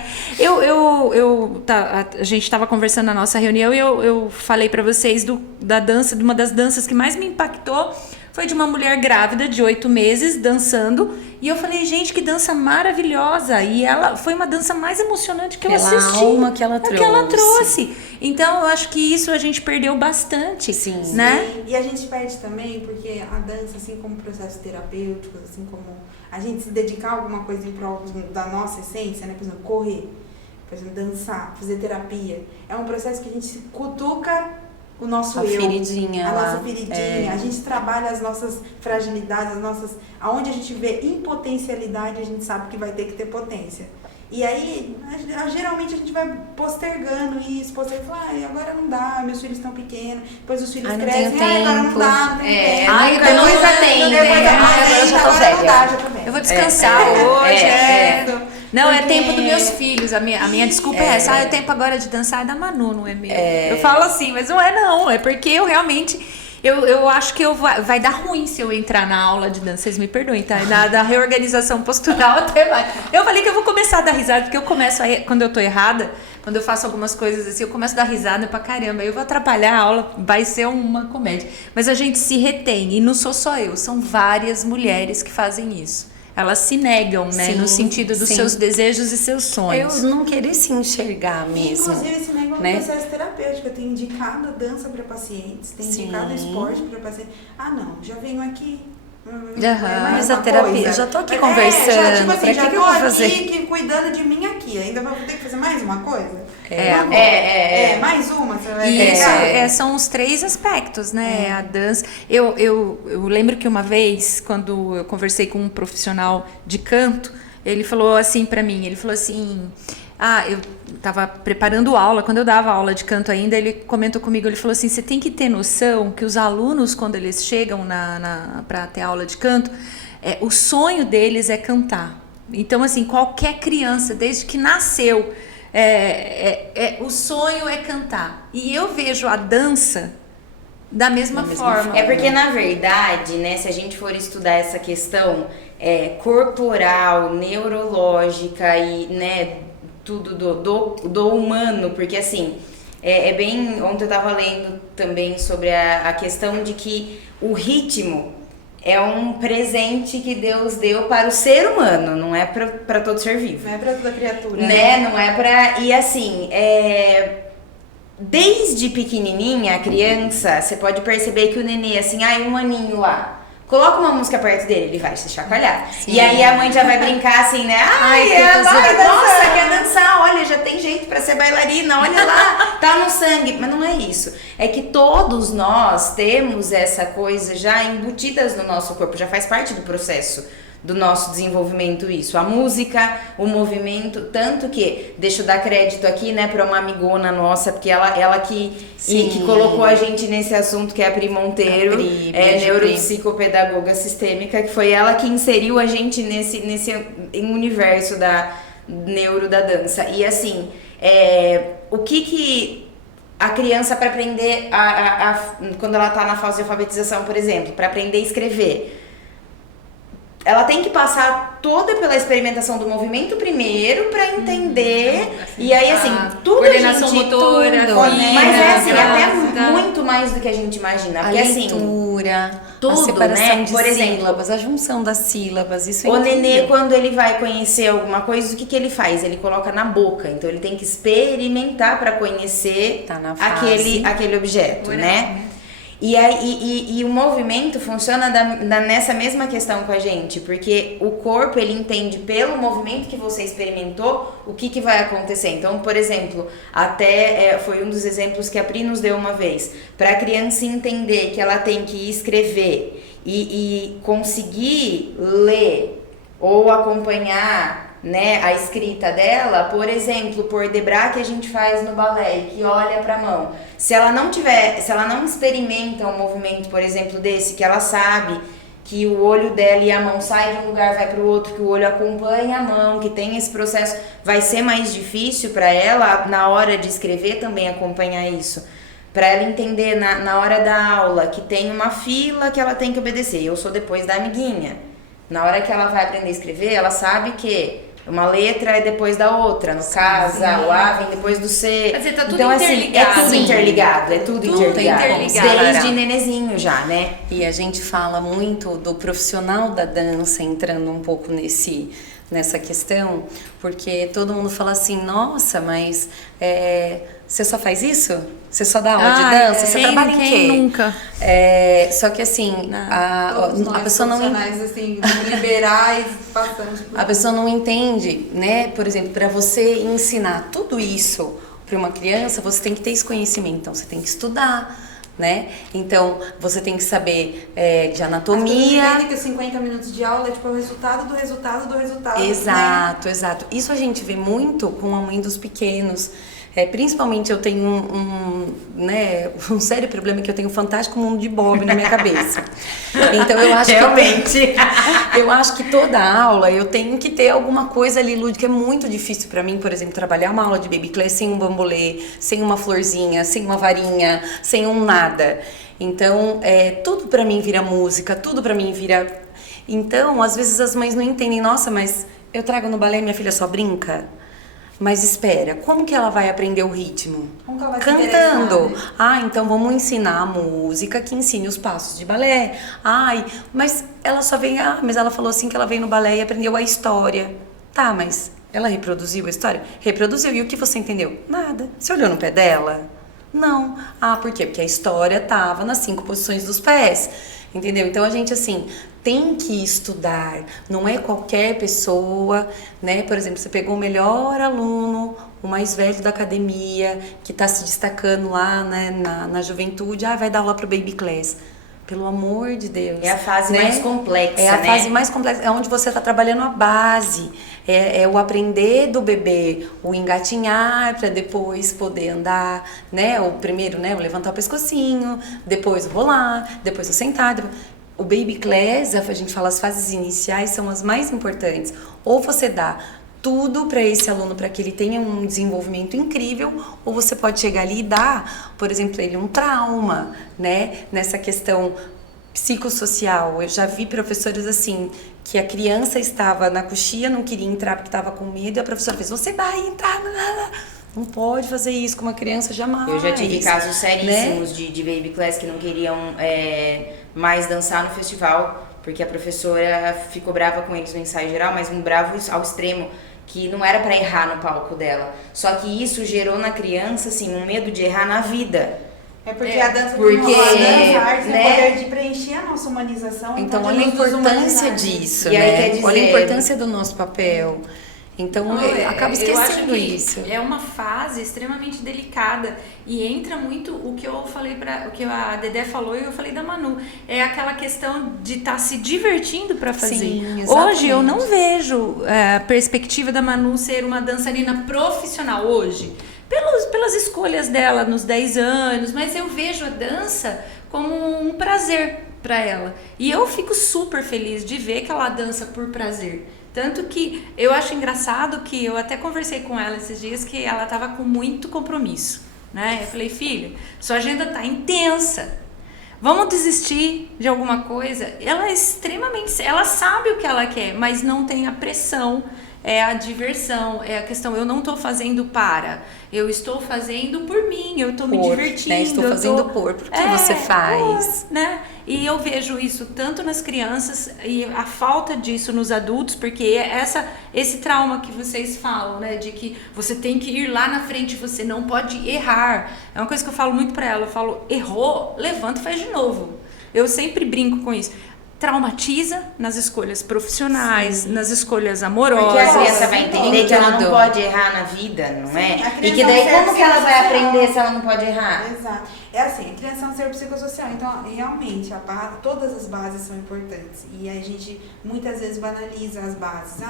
A gente estava conversando na nossa reunião e eu falei para vocês da dança, de uma das danças que mais me impactou. Foi de uma mulher grávida de 8 meses dançando. E eu falei, gente, que dança maravilhosa. E ela foi uma dança mais emocionante que eu assisti. Pela alma que ela trouxe. Então, eu acho que isso a gente perdeu bastante. Sim. Né? E a gente perde também porque a dança, assim como processo terapêutico, assim como a gente se dedicar a alguma coisa em prol da nossa essência, né? Por exemplo, correr, por exemplo, dançar, fazer terapia. É um processo que a gente se cutuca o nosso a feridinha, a nossa feridinha, a gente trabalha as nossas fragilidades, aonde a gente vê impotencialidade, a gente sabe que vai ter que ter potência. E aí, geralmente a gente vai postergando isso, agora não dá, meus filhos estão pequenos, depois os filhos crescem, agora não dá, não tem tempo. Nunca eu já tô velha. Eu vou descansar hoje, Não, é tempo dos meus filhos. A minha desculpa é essa. É o tempo agora de dançar é da Manu, não é meu. Eu falo assim, mas não é não. É porque eu realmente... Eu acho que vai dar ruim se eu entrar na aula de dança. Vocês me perdoem, tá? Da reorganização postural até mais. Eu falei que eu vou começar a dar risada, porque eu começo quando eu tô errada, quando eu faço algumas coisas assim, eu começo a dar risada pra caramba. Eu vou atrapalhar a aula, vai ser uma comédia. Mas a gente se retém. E não sou só eu, são várias mulheres que fazem isso. Elas se negam, né? Sim, no sentido dos seus desejos e seus sonhos. Eu não querer se enxergar mesmo. Inclusive, esse negócio é um processo terapêutico. Eu tenho indicado a dança para pacientes, tenho indicado o esporte para pacientes. Não, já venho aqui. Mas a terapia, eu já tô aqui conversando. Tipo assim, pra já que tô eu vou aqui fazer? cuidando de mim aqui. Ainda vou ter que fazer mais uma coisa? Mais uma. Você vai isso são os 3 aspectos, né? A dança. Eu lembro que uma vez, quando eu conversei com um profissional de canto, ele falou assim pra mim, eu tava preparando aula, quando eu dava aula de canto ainda, ele comentou comigo, ele falou assim, você tem que ter noção que os alunos, quando eles chegam pra ter aula de canto, o sonho deles é cantar. Então, assim, qualquer criança, desde que nasceu, o sonho é cantar. E eu vejo a dança da mesma forma. É porque, na verdade, né, se a gente for estudar essa questão corporal, neurológica e, né, tudo do humano, porque assim, bem, ontem eu tava lendo também sobre a questão de que o ritmo é um presente que Deus deu para o ser humano, não é para todo ser vivo. Não é para toda criatura. Né? Não é para... E assim, desde pequenininha, a criança, você pode perceber que o nenê, assim, 1 aninho lá, coloca uma música perto dele, ele vai se chacoalhar. Sim. E aí a mãe já vai brincar assim, né? Nossa, quer dançar, olha, já tem jeito pra ser bailarina, olha lá, tá no sangue. Mas não é isso. É que todos nós temos essa coisa já embutidas no nosso corpo, já faz parte do processo do nosso desenvolvimento isso. A música, o movimento, tanto que, deixa eu dar crédito aqui, né, pra uma amigona nossa, porque ela que colocou a gente nesse assunto, que é a Pri Monteiro, neuropsicopedagoga sistêmica, que foi ela que inseriu a gente nesse universo da neuro da dança. E assim, o que a criança, para aprender, quando ela tá na fase de alfabetização, por exemplo, para aprender a escrever, ela tem que passar toda pela experimentação do movimento primeiro para entender. E aí, assim, tudo coordenação motora, tudo, mas assim, até muito mais do que a gente imagina. Porque, a leitura, assim, tudo, a separação né? de Por exemplo, sílabas, a junção das sílabas, isso é o incrível. nenê, quando ele vai conhecer alguma coisa, o que ele faz? Ele coloca na boca. Então, ele tem que experimentar para conhecer aquele objeto, né? E o movimento funciona nessa mesma questão com a gente, porque o corpo, ele entende pelo movimento que você experimentou o que vai acontecer. Então, por exemplo, foi um dos exemplos que a Pri nos deu uma vez, para a criança entender que ela tem que escrever e conseguir ler ou acompanhar, né, a escrita dela, por exemplo, por debras que a gente faz no balé, que olha para a mão. Se ela não experimenta um movimento, por exemplo, desse, que ela sabe que o olho dela e a mão saem de um lugar, vai para o outro, que o olho acompanha a mão, que tem esse processo, vai ser mais difícil para ela, na hora de escrever, também acompanhar isso. Para ela entender na hora da aula que tem uma fila que ela tem que obedecer. Eu sou depois da amiguinha. Na hora que ela vai aprender a escrever, ela sabe que uma letra é depois da outra. No caso, o A vem depois do C. Quer dizer, tá tudo então, interligado. assim, é tudo interligado. Desde Lara. nenezinho já, né? E a gente fala muito do profissional da dança entrando um pouco nessa questão, porque todo mundo fala assim, nossa, mas você só faz isso? Você só dá aula de dança? Você trabalha em quê? Nunca? Só que assim, a pessoa não assim, liberais, passamos por... A pessoa não entende, né? Por exemplo, para você ensinar tudo isso para uma criança, você tem que ter esse conhecimento. Então, você tem que estudar, né? Então, você tem que saber de anatomia. As pessoas entendem que 50 minutos de aula é tipo o resultado do resultado do resultado. Exato, né? Exato. Isso a gente vê muito com a mãe dos pequenos. Principalmente eu tenho um sério problema, que eu tenho um fantástico mundo de Bob na minha cabeça. Então eu acho Realmente. Eu acho que toda aula eu tenho que ter alguma coisa ali lúdica. É muito difícil pra mim, por exemplo, trabalhar uma aula de baby class sem um bambolê, sem uma florzinha, sem uma varinha, sem um nada. Então tudo pra mim vira música, tudo pra mim vira... Então, às vezes as mães não entendem, nossa, mas eu trago no balé, minha filha só brinca. Mas espera, como que ela vai aprender o ritmo? Como que ela vai cantando. Se interessar, né? Então vamos ensinar a música que ensine os passos de balé. Mas ela só vem... mas ela falou assim que ela veio no balé e aprendeu a história. Tá, mas ela reproduziu a história? Reproduziu. E o que você entendeu? Nada. Você olhou no pé dela? Não. Por quê? Porque a história tava nas 5 posições dos pés. Entendeu? Então a gente, assim, tem que estudar. Não é qualquer pessoa, né? Por exemplo, você pegou o melhor aluno, o mais velho da academia, que está se destacando lá, né, na juventude, vai dar aula pro baby class. Pelo amor de Deus. É a fase, né, mais complexa, né? É a fase mais complexa, é onde você está trabalhando a base. É o aprender do bebê, o engatinhar para depois poder andar, né? O primeiro, né, o levantar o pescocinho, depois o rolar, depois o sentar. O baby class, a gente fala, as fases iniciais são as mais importantes. Ou você dá tudo para esse aluno para que ele tenha um desenvolvimento incrível, ou você pode chegar ali e dar, por exemplo, ele um trauma, né? Nessa questão psicossocial. Eu já vi professores assim, que a criança estava na coxia, não queria entrar porque estava com medo, e a professora fez, você vai entrar, não pode fazer isso com uma criança, jamais. Eu já tive casos seríssimos, né, de baby class que não queriam mais dançar no festival, porque a professora ficou brava com eles no ensaio geral, mas um bravo ao extremo, que não era para errar no palco dela. Só que isso gerou na criança, assim, um medo de errar na vida. É porque a dança porque, a arte né, tem o poder de preencher a nossa humanização. Então olha a importância disso, e né? aí, quer dizer, olha a importância do nosso papel. Então, Não, eu acabo eu acho esquecendo que isso. é uma fase extremamente delicada e entra muito o que eu falei o que a Dedé falou e eu falei da Manu. É aquela questão de estar se divertindo para fazer. Sim, exatamente. Hoje eu não vejo a perspectiva da Manu ser uma dançarina profissional hoje. Pelas escolhas dela nos 10 anos, mas eu vejo a dança como um prazer para ela. E eu fico super feliz de ver que ela dança por prazer. Tanto que eu acho engraçado que eu até conversei com ela esses dias que ela estava com muito compromisso, né? Eu falei, filha, sua agenda tá intensa. Vamos desistir de alguma coisa? Ela é extremamente... Ela sabe o que ela quer, mas não tem a pressão, é a diversão, é a questão, eu não estou fazendo eu estou fazendo por mim, eu estou me divertindo. Né? Estou fazendo por que você faz. Né? E eu vejo isso tanto nas crianças e a falta disso nos adultos, porque esse trauma que vocês falam, né, de que você tem que ir lá na frente, você não pode errar. É uma coisa que eu falo muito pra ela, eu falo, errou, levanta e faz de novo. Eu sempre brinco com isso. Traumatiza nas escolhas profissionais, nas escolhas amorosas. Porque a criança vai entender que ela não pode errar na vida, não é? E que daí como que ela vai aprender se ela não pode errar? Exato. É assim, a criança é um ser psicossocial, então realmente todas as bases são importantes. E a gente muitas vezes banaliza as bases.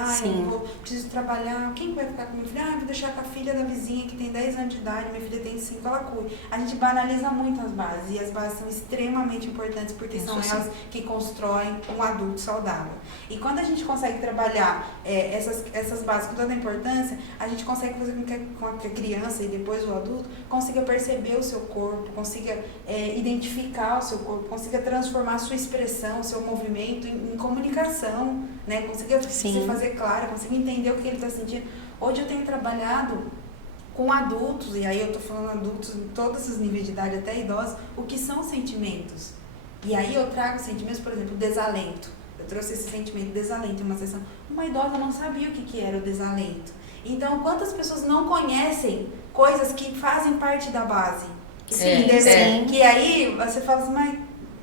Preciso trabalhar, quem vai ficar com minha filha? Vou deixar com a filha da vizinha que tem 10 anos de idade, minha filha tem 5, ela cuida. A gente banaliza muito as bases, e as bases são extremamente importantes porque são elas que constroem um adulto saudável. E quando a gente consegue trabalhar essas bases com toda a importância, a gente consegue fazer com que a criança e depois o adulto consiga perceber o seu corpo, consiga identificar o seu corpo, consiga transformar a sua expressão, o seu movimento em comunicação, né? Consiga se fazer claro, consiga entender o que ele está sentindo. Hoje eu tenho trabalhado com adultos, e aí eu estou falando adultos em todos os níveis de idade, até idosos, o que são sentimentos. E aí eu trago sentimentos, por exemplo, desalento. Eu trouxe esse sentimento de desalento em uma sessão. Uma idosa não sabia o que era o desalento. Então, quantas pessoas não conhecem coisas que fazem parte da base? Que aí você fala assim, mas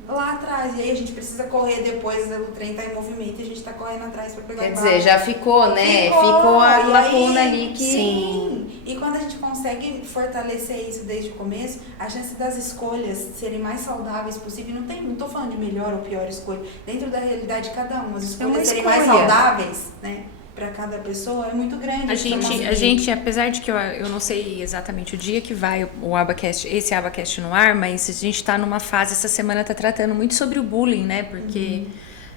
lá atrás, e aí a gente precisa correr depois, o trem tá em movimento e a gente tá correndo atrás para pegar. Quer dizer, já ficou, né? Ficou a lacuna ali que... Sim. E quando a gente consegue fortalecer isso desde o começo, a chance das escolhas serem mais saudáveis possível, não tô falando de melhor ou pior escolha, dentro da realidade de cada um, as escolhas serem mais saudáveis, né? Para cada pessoa é muito grande. A gente, apesar de que eu não sei exatamente o dia que vai esse AbaCast no ar, mas a gente está numa fase, essa semana está tratando muito sobre o bullying, né? Porque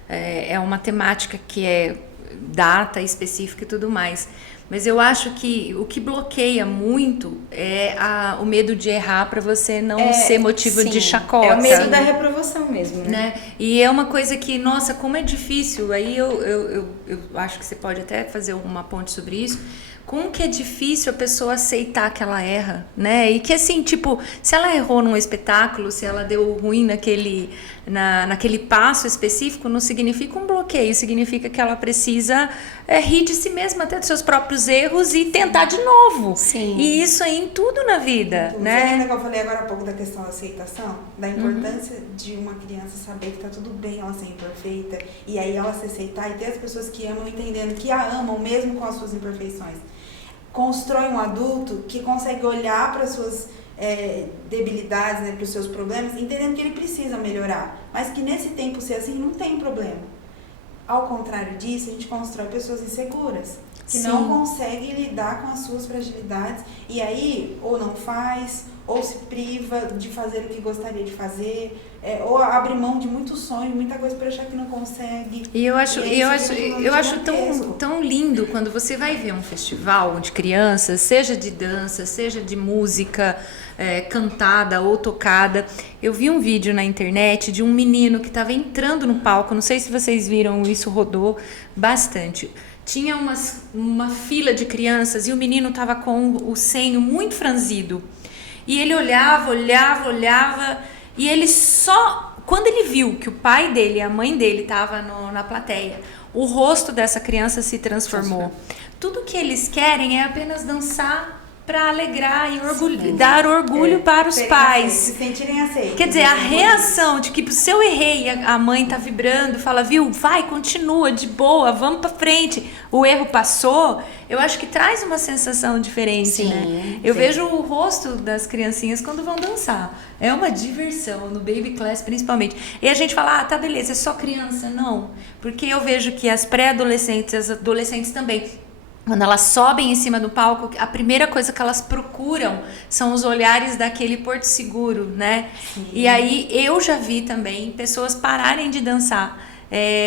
é uma temática que é data específica e tudo mais. Mas eu acho que o que bloqueia muito é o medo de errar para você não ser motivo de chacota. É o medo da reprovação mesmo, né? E é uma coisa que, nossa, como é difícil. Aí eu acho que você pode até fazer uma ponte sobre isso. Como que é difícil a pessoa aceitar que ela erra, né? E que assim, tipo, se ela errou num espetáculo, se ela deu ruim naquele passo específico, não significa um bloqueio, significa que ela precisa rir de si mesma, até dos seus próprios erros e tentar de novo. Sim. E isso aí em tudo na vida, né? Você lembra que eu falei agora há pouco da questão da aceitação? Da importância de uma criança saber que tá tudo bem ela ser imperfeita, e aí ela se aceitar e ter as pessoas que amam entendendo que a amam mesmo com as suas imperfeições. Constrói um adulto que consegue olhar para as suas debilidades, né, para os seus problemas, entendendo que ele precisa melhorar, mas que nesse tempo ser assim não tem problema. Ao contrário disso, a gente constrói pessoas inseguras, que não conseguem lidar com as suas fragilidades, e aí ou não faz, ou se priva de fazer o que gostaria de fazer, ou abre mão de muito sonho, muita coisa para achar que não consegue. E eu acho tão lindo quando você vai ver um festival de crianças, seja de dança, seja de música cantada ou tocada. Eu vi um vídeo na internet de um menino que estava entrando no palco, não sei se vocês viram, isso rodou bastante. Tinha uma fila de crianças e o menino estava com o senho muito franzido. E ele olhava, e ele só... Quando ele viu que o pai dele e a mãe dele estavam na plateia, o rosto dessa criança se transformou. Tudo que eles querem é apenas dançar para alegrar e dar orgulho para os pais. Se sentirem aceitos. Quer dizer, a reação de que se eu errei, a mãe tá vibrando, fala, viu, vai, continua, de boa, vamos pra frente. O erro passou, eu acho que traz uma sensação diferente, né? Eu vejo o rosto das criancinhas quando vão dançar. É uma diversão, no baby class principalmente. E a gente fala, tá beleza, é só criança. Não, porque eu vejo que as pré-adolescentes, as adolescentes também, quando elas sobem em cima do palco, a primeira coisa que elas procuram são os olhares daquele porto seguro, né? Sim. E aí eu já vi também pessoas pararem de dançar.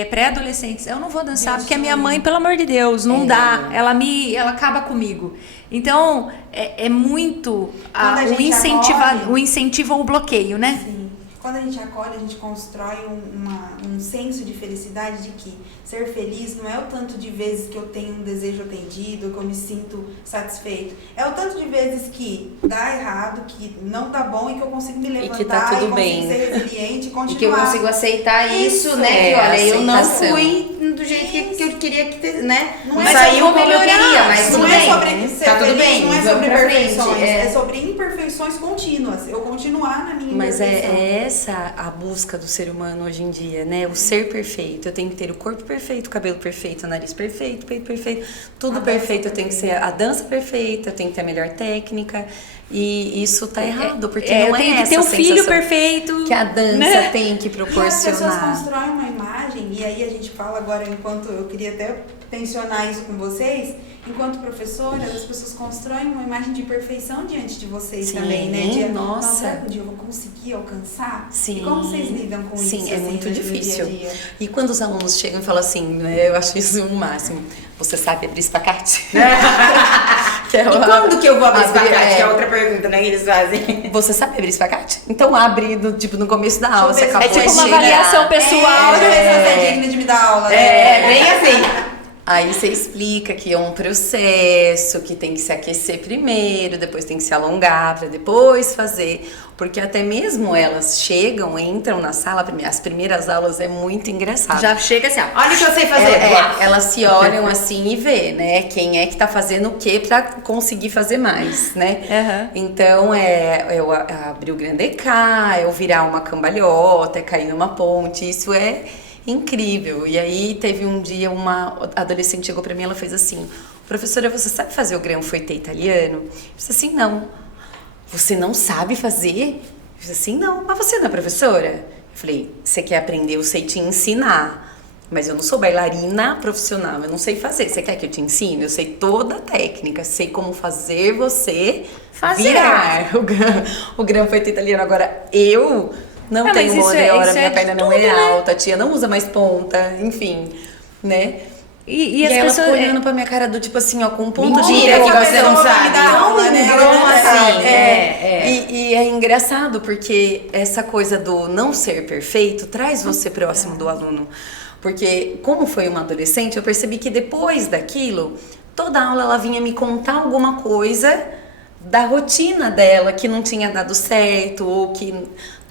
Pré-adolescentes, eu não vou dançar porque a minha mãe, pelo amor de Deus, não dá, ela acaba comigo. Então, é muito o incentivo ao bloqueio, né? Sim. Quando a gente acolhe, a gente constrói um senso de felicidade de que ser feliz não é o tanto de vezes que eu tenho um desejo atendido, que eu me sinto satisfeito. É o tanto de vezes que dá errado, que não dá bom e que eu consigo me levantar, e que tá tudo bem, ser resiliente e continuar. E que eu consigo aceitar isso, né? Que olha, eu não fui do jeito que eu queria que, né? Não saiu como eu queria, mas não tudo é bem. sobre ser Tá tudo feliz, bem, não é vamos sobre pra perfeições, frente. é sobre imperfeições contínuas. Eu continuar na minha Mas imperfeição. é essa a busca do ser humano hoje em dia, né? O ser perfeito. Eu tenho que ter o corpo perfeito, o cabelo perfeito, o nariz perfeito, o peito perfeito, tudo perfeito. Eu tenho que ser a dança perfeita, eu tenho que ter a melhor técnica. E isso tá errado, porque não é essa tem que ter um filho perfeito. Que a dança, né? tem que proporcionar. E as pessoas constroem uma imagem, e aí a gente fala agora, enquanto eu queria até tensionar isso com vocês, enquanto professora, as pessoas constroem uma imagem de perfeição diante de vocês também, né? De, nossa. Será que um dia eu vou conseguir alcançar? Sim. E como vocês lidam com isso? Sim, é assim, muito no difícil. dia a dia? E quando os alunos chegam e falam assim, né, eu acho isso o máximo. Você sabe abrir espacate? E quando que eu vou abrir espacate? Que é é outra pergunta, né, que eles fazem. Você sabe abrir espacate? Então abre no começo da aula, você acabou É tipo de uma chegar. avaliação pessoal. Deixa eu ver se você é digna de me dar aula. Bem assim. Aí você explica que é um processo, que tem que se aquecer primeiro, depois tem que se alongar para depois fazer. Porque até mesmo elas chegam, entram na sala, as primeiras aulas é muito engraçado. Já chega assim, ó. Olha o que eu sei fazer. Elas se olham assim e vê, né? Quem é que tá fazendo o quê pra conseguir fazer mais, né? Então, eu abrir o grande K, eu virar uma cambalhota, cair numa ponte, isso é incrível. E aí teve um dia uma adolescente chegou pra mim, ela fez assim: professora, você sabe fazer o granfouetté italiano? Eu disse assim, não. Você não sabe fazer? Eu disse assim, não. Mas você não é professora? Eu falei, você quer aprender, eu sei te ensinar. Mas eu não sou bailarina profissional, eu não sei fazer. Você quer que eu te ensine? Eu sei toda a técnica, sei como fazer você virar o granfouetté italiano. Agora, eu não tenho hora, minha perna não é alta, a tia não usa mais ponta, enfim, né? E as ela pessoas ficou olhando pra minha cara do tipo assim, ó, com um ponto de Mentira que você não sabe. E é engraçado porque essa coisa do não ser perfeito traz você próximo do aluno. Porque como foi uma adolescente, eu percebi que depois daquilo, toda aula ela vinha me contar alguma coisa da rotina dela que não tinha dado certo, ou que,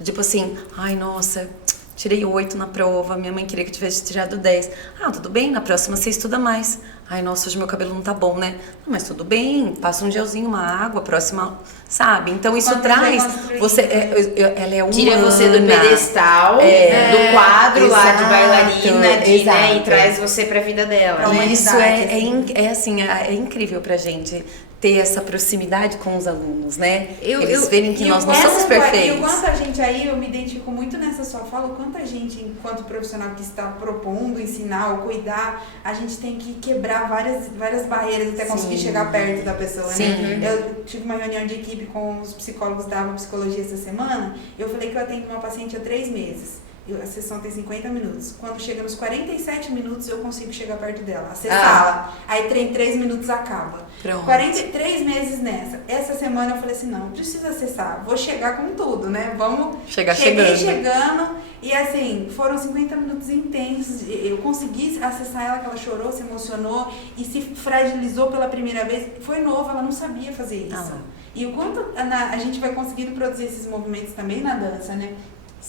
tipo assim, ai, nossa, tirei 8 na prova, minha mãe queria que eu tivesse tirado 10. Ah, tudo bem, na próxima você estuda mais. Ai, nossa, hoje meu cabelo não tá bom, né? Não, mas tudo bem, passa um gelzinho, uma água, próxima, sabe? Então isso traz, você, ela é humana. Tira você do pedestal, do quadro lá de bailarina, né, e traz você pra vida dela, né? Isso é incrível pra gente ter essa proximidade com os alunos, né? Eles verem que nós não somos perfeitos. E o quanto a gente aí, eu me identifico muito nessa sua fala, o quanto a gente, enquanto profissional que está propondo ensinar ou cuidar, a gente tem que quebrar várias barreiras até conseguir chegar perto da pessoa, né? Eu tive uma reunião de equipe com os psicólogos da psicologia essa semana, eu falei que eu atendo uma paciente há 3 meses. A sessão tem 50 minutos. Quando chega nos 47 minutos, eu consigo chegar perto dela, acessá-la. Aí em 3 minutos acaba. Pronto. 43 meses nessa. Essa semana eu falei assim, não preciso acessar, vou chegar com tudo, né? Vamos chegando. E assim, foram 50 minutos intensos. Eu consegui acessar ela, que ela chorou, se emocionou e se fragilizou pela primeira vez. Foi novo, ela não sabia fazer isso. E o quanto a gente vai conseguindo produzir esses movimentos também na dança, né?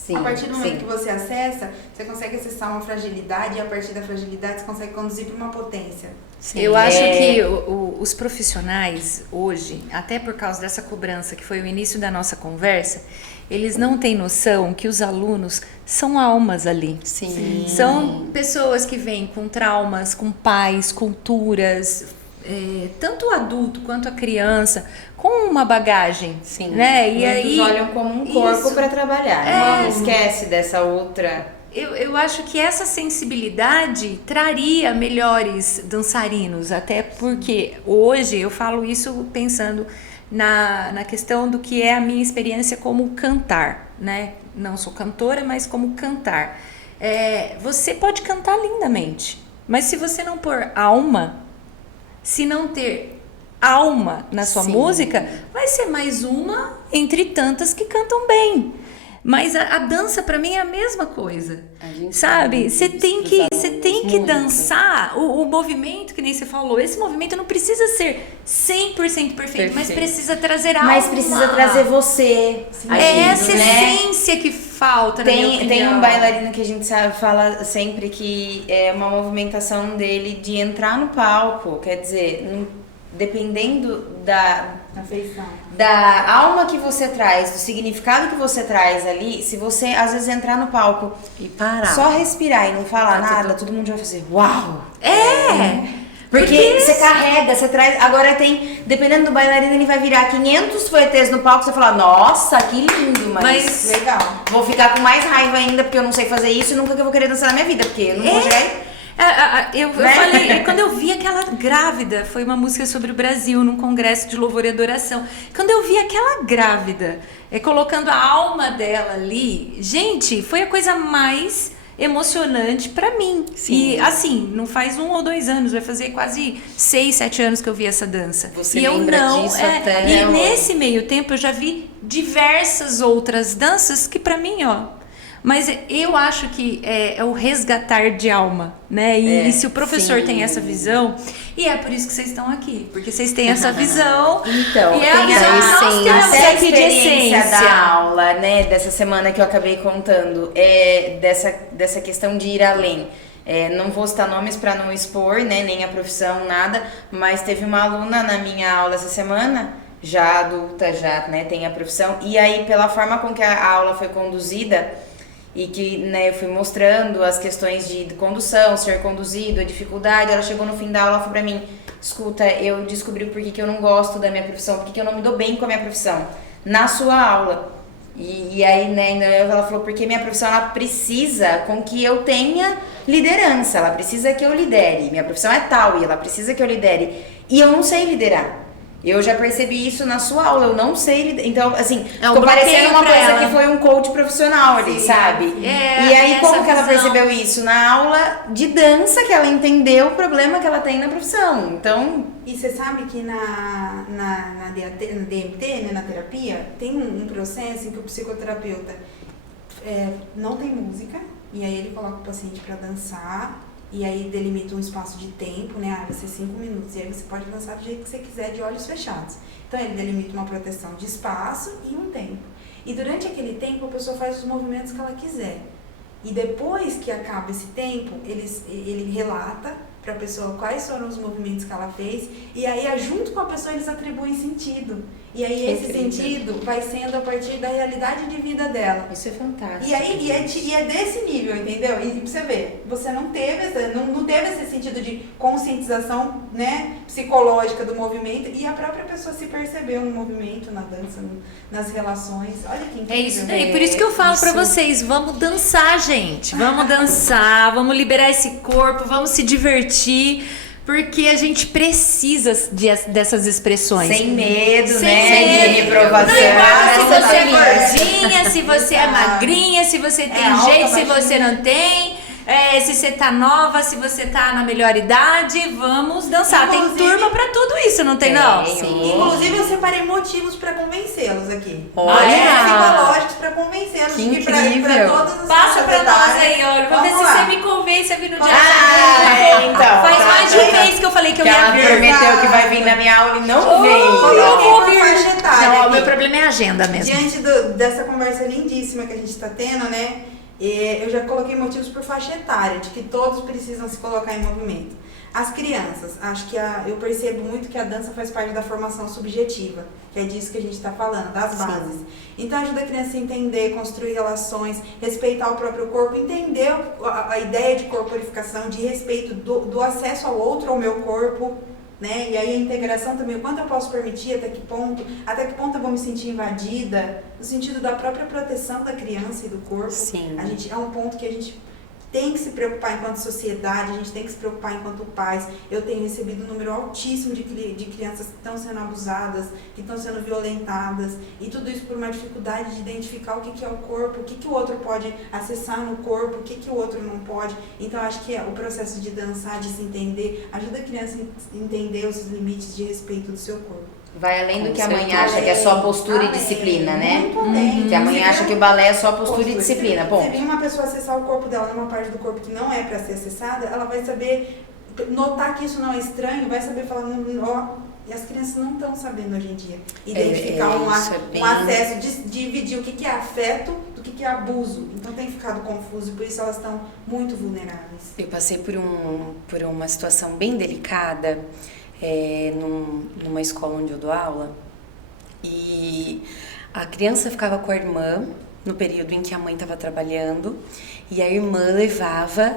Sim, a partir do momento sim. que você acessa, você consegue acessar uma fragilidade e a partir da fragilidade você consegue conduzir para uma potência. Sim. Eu acho que os profissionais hoje, até por causa dessa cobrança que foi o início da nossa conversa, eles não têm noção que os alunos são almas ali. Sim. São pessoas que vêm com traumas, com pais, culturas, tanto o adulto quanto a criança, com uma bagagem. Sim. Né? E Muitos aí, olham como um corpo isso. para trabalhar. Não esquece dessa outra. Eu acho que essa sensibilidade traria melhores dançarinos, até porque hoje eu falo isso pensando na questão do que é a minha experiência como cantar, né? Não sou cantora, mas como cantar. Você pode cantar lindamente, mas se você não pôr alma, se não ter alma na sua Sim. música, vai ser mais uma entre tantas que cantam bem. Mas a dança pra mim é a mesma coisa, sabe? Você tem que dançar o movimento, que nem você falou. Esse movimento não precisa ser 100% perfeito, mas precisa trazer alma. Mas precisa trazer você. É essa né? essência que falta, na minha Tem opinião. um bailarino que a gente fala sempre que é uma movimentação dele de entrar no palco, quer dizer, dependendo da alma que você traz, do significado que você traz ali, se você às vezes entrar no palco E parar. só respirar e não falar nada, todo mundo vai fazer uau! Porque você carrega, você traz. Agora dependendo do bailarino, ele vai virar 500 fuetês no palco, você fala, nossa, que lindo, mas Legal. vou ficar com mais raiva ainda porque eu não sei fazer isso e nunca que eu vou querer dançar na minha vida, porque eu não vou chegar. Eu falei, quando eu vi aquela grávida, foi uma música sobre o Brasil, num congresso de louvor e adoração. Quando eu vi aquela grávida, colocando a alma dela ali, gente, foi a coisa mais emocionante pra mim. Sim. E assim, não faz 1 ou 2 anos, vai fazer quase 6, 7 anos que eu vi essa dança. Você e eu lembra não, disso até e hoje. nesse meio tempo eu já vi diversas outras danças que pra mim, mas eu acho que é o resgatar de alma, né? E se o professor sim. tem essa visão, e é por isso que vocês estão aqui, porque vocês têm essa visão. Então, e é a tem visão que nós temos até a aqui de experiência essência. da aula, né, dessa semana que eu acabei contando, dessa questão de ir além. Não vou citar nomes para não expor, né, nem a profissão, nada, mas teve uma aluna na minha aula essa semana, já adulta, já, né, tem a profissão, e aí pela forma com que a aula foi conduzida, e que, né, eu fui mostrando as questões de condução, ser conduzido, a dificuldade, ela chegou no fim da aula e falou pra mim, escuta, eu descobri por que eu não gosto da minha profissão, por que eu não me dou bem com a minha profissão, na sua aula. E aí, né, ela falou, porque minha profissão, ela precisa com que eu tenha liderança, ela precisa que eu lidere, minha profissão é tal, e ela precisa que eu lidere, e eu não sei liderar. Eu já percebi isso na sua aula, eu não sei lidar. Então, assim, ficou parecendo uma coisa que foi um coach profissional ali, sabe? E aí, como que ela percebeu isso? Na aula de dança, que ela entendeu o problema que ela tem na profissão. Então... E você sabe que na DMT, né, na terapia, tem um processo em que o psicoterapeuta não tem música, e aí ele coloca o paciente para dançar, e aí delimita um espaço de tempo, né? Vai ser 5 minutos, e aí você pode dançar do jeito que você quiser, de olhos fechados. Então ele delimita uma proteção de espaço e um tempo. E durante aquele tempo a pessoa faz os movimentos que ela quiser. E depois que acaba esse tempo, ele relata para a pessoa quais foram os movimentos que ela fez, e aí junto com a pessoa eles atribuem sentido. E aí esse sentido vai sendo a partir da realidade de vida dela. Isso é fantástico. E aí é desse nível, entendeu? E pra você ver, você não teve esse sentido de conscientização, né, psicológica do movimento, e a própria pessoa se percebeu no movimento, na dança, nas relações. Olha que incrível. É isso daí, por isso que eu falo pra vocês, vamos dançar, gente. Vamos dançar, vamos liberar esse corpo, vamos se divertir, porque a gente precisa dessas expressões. Sem medo, Sem né? medo. De reprovação. Não importa se você é Essa gordinha, se você é magrinha, se você tem alta, jeito, se baixinha. você não tem. Se você tá nova, se você tá na melhor idade, vamos dançar. Tem Inclusive- turma pra tudo isso, não tem não? Sim. Inclusive, eu separei motivos pra convencê-los aqui. Olha! Psicológicos pra convencê-los. Que de pra incrível. todas as Passa pra nós faixas aí, olha. Vamos ver se Vamos lá. você me convence a vir no dia Ah, seguinte. então, Faz tá mais de um bem. mês que eu falei falei que eu Que ia ela vir. prometeu que vai vir na minha aula e não veio. eu vou vir. Faixa etária Não, o aqui. meu problema é a agenda mesmo. Diante dessa conversa lindíssima que a gente está tendo, né? Eu já coloquei motivos por faixa etária, de que todos precisam se colocar em movimento. As crianças, acho que eu percebo muito que a dança faz parte da formação subjetiva, que é disso que a gente está falando, das bases. Então ajuda a criança a entender, construir relações, respeitar o próprio corpo, entender a ideia de corporificação, de respeito do acesso ao outro, ao meu corpo, né? E aí a integração também, o quanto eu posso permitir, até que ponto eu vou me sentir invadida, no sentido da própria proteção da criança e do corpo. Sim. É um ponto que a gente tem que se preocupar enquanto sociedade, a gente tem que se preocupar enquanto pais. Eu tenho recebido um número altíssimo de crianças que estão sendo abusadas, que estão sendo violentadas, e tudo isso por uma dificuldade de identificar o que é o corpo, o que o outro pode acessar no corpo, o que o outro não pode. Então, acho que o processo de dançar, de se entender, ajuda a criança a entender os limites de respeito do seu corpo. Vai além do Com que a mãe certeza. acha que é só postura e Além, disciplina, né? muito além. Que a mãe acha que o balé é só postura e disciplina, Se ponto. vir uma pessoa acessar o corpo dela numa parte do corpo que não é para ser acessada, ela vai saber notar que isso não é estranho, vai saber falar, e as crianças não estão sabendo hoje em dia identificar isso é bem... um acesso, dividir o que é afeto do que é abuso. Então tem ficado confuso e por isso elas estão muito vulneráveis. Eu passei por uma situação bem delicada numa escola onde eu dou aula, e a criança ficava com a irmã no período em que a mãe estava trabalhando, e a irmã levava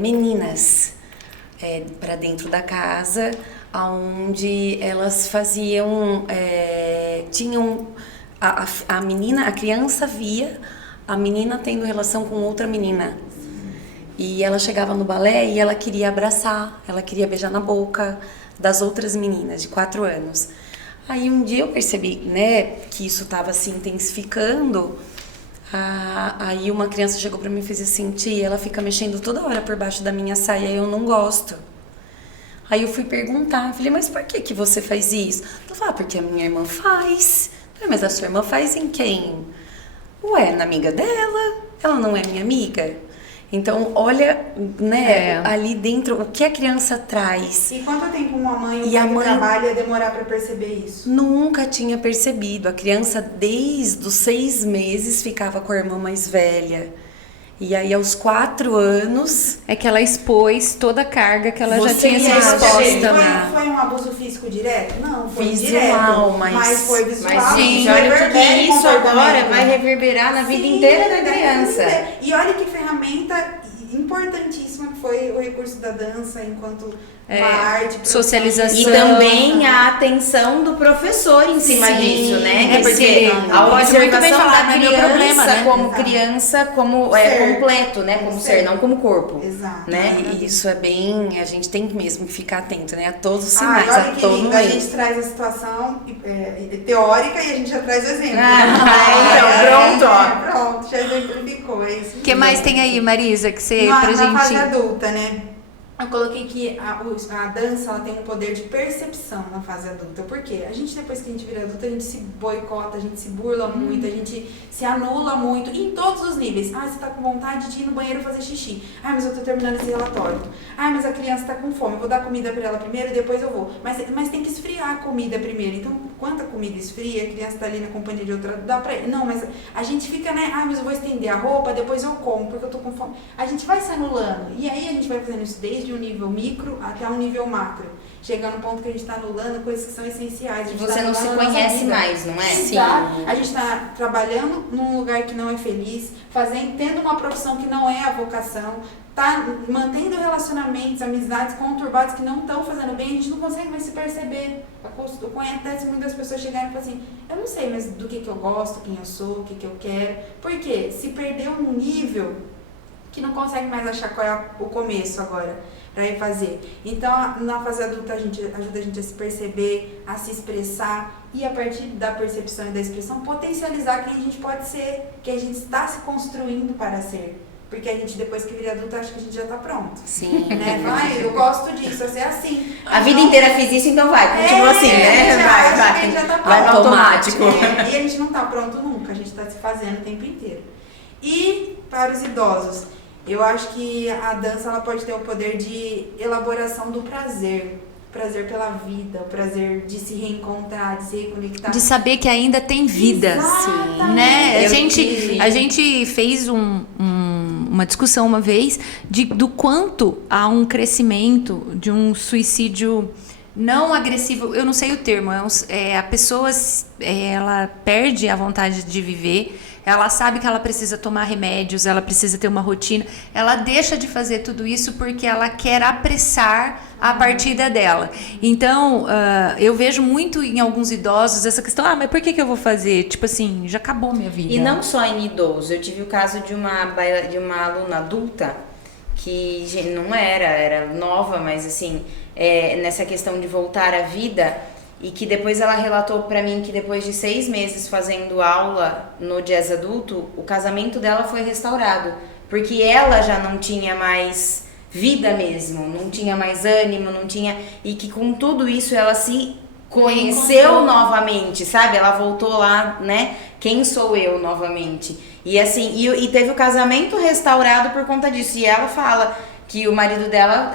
meninas para dentro da casa, onde elas faziam, tinham a criança via a menina tendo relação com outra menina. E ela chegava no balé e ela queria abraçar, ela queria beijar na boca das outras meninas de 4 anos. Aí um dia eu percebi, né, que isso estava se intensificando. Aí uma criança chegou para mim e fez assim: tia, ela fica mexendo toda hora por baixo da minha saia e eu não gosto. Aí eu fui perguntar, eu falei: mas por que você faz isso? Ela falou: porque a minha irmã faz. Eu falei: mas a sua irmã faz em quem? Ué, na amiga dela, ela não é minha amiga? Então, olha, né, ali dentro, o que a criança traz. E quanto tempo uma mãe ou E a pai que mãe trabalha ia demorar para perceber isso? Nunca tinha percebido. A criança, desde os 6 meses, ficava com a irmã mais velha. E aí, aos 4 anos... É que ela expôs toda a carga que ela já Você tinha ia sido exposta, exposta. né? Foi um abuso físico direto? Não, foi Visual, direto. mas foi visual. Mas, gente, foi olha o que reverbera em isso agora comportamento. vai reverberar na vida Sim, inteira da na vida criança. inteira. E olha que ferramenta importantíssima que foi o recurso da dança enquanto uma arte. Socialização. E também a atenção do professor em cima Sim, disso, né? é Porque porque a pode muito bem observação falar, da não é meu criança problema, né? como Exato. criança, como Ser. completo, né? Como ser, Ser. não como corpo. Exato. Né? E isso é bem... A gente tem mesmo que ficar atento, né? A todos os Ah, sinais, e olha a que todo lindo, a momento. gente traz a situação teórica e a gente já traz o exemplo. Então, pronto, ó. Pronto, já exemplificou, é isso. O que mais tem aí, Marisa, que você pra Na fase gente... adulta, né? Eu coloquei que a dança ela tem um poder de percepção na fase adulta. Por quê? A gente, depois que a gente vira adulta, a gente se boicota, a gente se burla muito, a gente se anula muito, em todos os níveis. Ah, você tá com vontade de ir no banheiro fazer xixi. Ah, mas eu tô terminando esse relatório. Ah, mas a criança tá com fome, eu vou dar comida pra ela primeiro e depois eu vou. Mas tem que esfriar a comida primeiro. Então, quando a comida esfria, a criança tá ali na companhia de outra, dá pra ir. Não, mas a gente fica, né? Ah, mas eu vou estender a roupa, depois eu como, porque eu tô com fome. A gente vai se anulando. E aí a gente vai fazendo isso desde um nível micro até um nível macro. Chegando no ponto que a gente está anulando coisas que são essenciais. A gente Você tá não se anulando a nossa conhece vida. mais, não é? Sim. A gente está trabalhando num lugar que não é feliz, tendo uma profissão que não é a vocação, tá mantendo relacionamentos, amizades conturbadas que não estão fazendo bem, a gente não consegue mais se perceber. Acontece muitas pessoas chegarem e falar assim: eu não sei mais do que eu gosto, quem eu sou, o que eu quero. Por quê? Se perdeu num nível que não consegue mais achar qual é o começo agora para ir fazer. Então, na fase adulta, ajuda a gente a se perceber, a se expressar e, a partir da percepção e da expressão, potencializar quem a gente pode ser, que a gente está se construindo para ser. Porque a gente, depois que vira adulto, acha que a gente já está pronto. Sim. Né? Vai, eu gosto disso, eu sei assim. A vida inteira fiz isso, então vai, continua assim, né? Vai. Já tá Vai no pronto. automático. E a gente não está pronto nunca, a gente está se fazendo o tempo inteiro. E para os idosos, eu acho que a dança ela pode ter o poder de elaboração do prazer. prazer pela vida, o prazer de se reencontrar, de se reconectar. De saber que ainda tem vida. Exatamente. Né? Eu A gente fez uma discussão uma vez do quanto há um crescimento de um suicídio não agressivo. Eu não sei o termo. A pessoa ela perde a vontade de viver. Ela sabe que ela precisa tomar remédios, ela precisa ter uma rotina. Ela deixa de fazer tudo isso porque ela quer apressar a partida dela. Então, eu vejo muito em alguns idosos essa questão, mas por que eu vou fazer? Tipo assim, já acabou minha vida. E não só em idoso. Eu tive o caso de uma aluna adulta que não era nova, mas assim, nessa questão de voltar à vida. E que depois ela relatou pra mim que depois de 6 meses fazendo aula no jazz adulto, o casamento dela foi restaurado. Porque ela já não tinha mais vida mesmo, não tinha mais ânimo, não tinha... E que com tudo isso ela se conheceu novamente, sabe? Ela voltou lá, né? Quem sou eu novamente? E assim, e teve o casamento restaurado por conta disso. E ela fala que o marido dela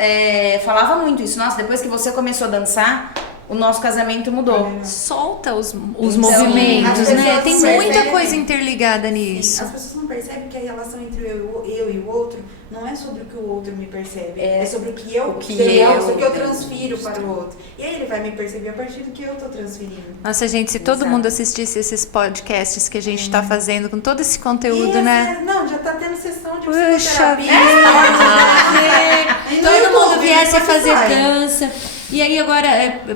falava muito isso. Nossa, depois que você começou a dançar... o nosso casamento mudou. Solta os Então, movimentos, as né? pessoas Tem não muita percebem. coisa interligada Sim, nisso. as pessoas não percebem que a relação entre eu e o outro não é sobre o que o outro me percebe, é sobre o que eu transfiro para o outro. E aí ele vai me perceber a partir do que eu tô transferindo. Nossa, gente, se todo mundo assistisse esses podcasts que a gente tá fazendo com todo esse conteúdo, E né? Não, já tá tendo sessão de Puxa psicoterapia. vida! No Todo mundo YouTube, viesse no fazer Spotify. dança. E aí agora,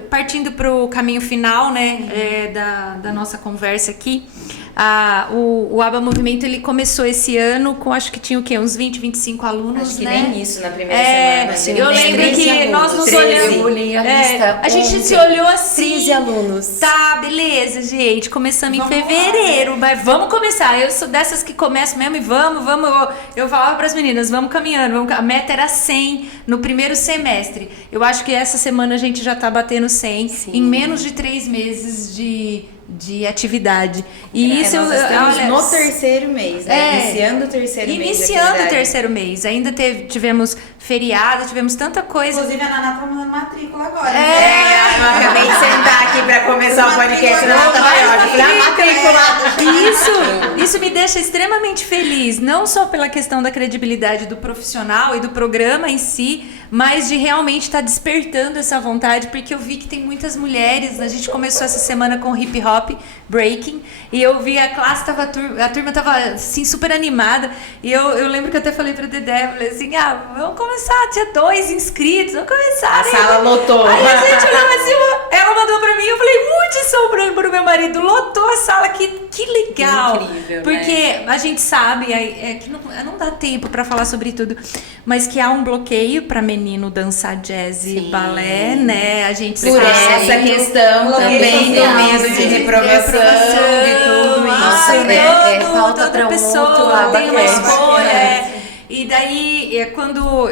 partindo pro caminho final, né, da nossa conversa aqui, o ABA Movimento, ele começou esse ano com, acho que tinha o quê? Uns 20, 25 alunos, Acho que né? nem isso na primeira semana. Eu lembro que nós nos olhamos. Eu olhei a lista. A gente ontem. se olhou assim. 13 alunos. Tá, beleza, gente. Começamos em fevereiro, mas vamos começar. Eu sou dessas que começam mesmo e vamos. Eu falava pras meninas, vamos caminhando. A meta era 100 no primeiro semestre. Eu acho que essa semana a gente já tá batendo 100 em menos de 3 meses de atividade. E isso, nós estamos olha, no terceiro mês, né? Iniciando o terceiro mês. Iniciando o atividade. terceiro mês. Ainda tivemos feriado, tivemos tanta coisa. Inclusive a Naná tá mandando matrícula agora. Eu acabei de sentar aqui pra começar o podcast. Não, tá Isso me deixa extremamente feliz, não só pela questão da credibilidade do profissional e do programa em si, mas de realmente estar despertando essa vontade, porque eu vi que tem muitas mulheres. A gente começou essa semana com hip hop, breaking, e eu vi a classe, a turma tava assim super animada, e eu lembro que eu até falei pra Dedé, eu falei assim, vamos começar, tinha 2 inscritos, vamos começar. A sala lotou. Aí a gente olhava assim, ela mandou pra mim, eu falei, Hudson, pro meu marido, lotou a sala, que legal. Incrível, porque a gente sabe, que não dá tempo pra falar sobre tudo, mas que há um bloqueio pra menino dançar jazz e balé, né? A gente Por sabe. essa questão também do medo de reprovação, de tudo isso, né? Falta outra pra um pessoa outro lado tem uma da escolha. E daí, quando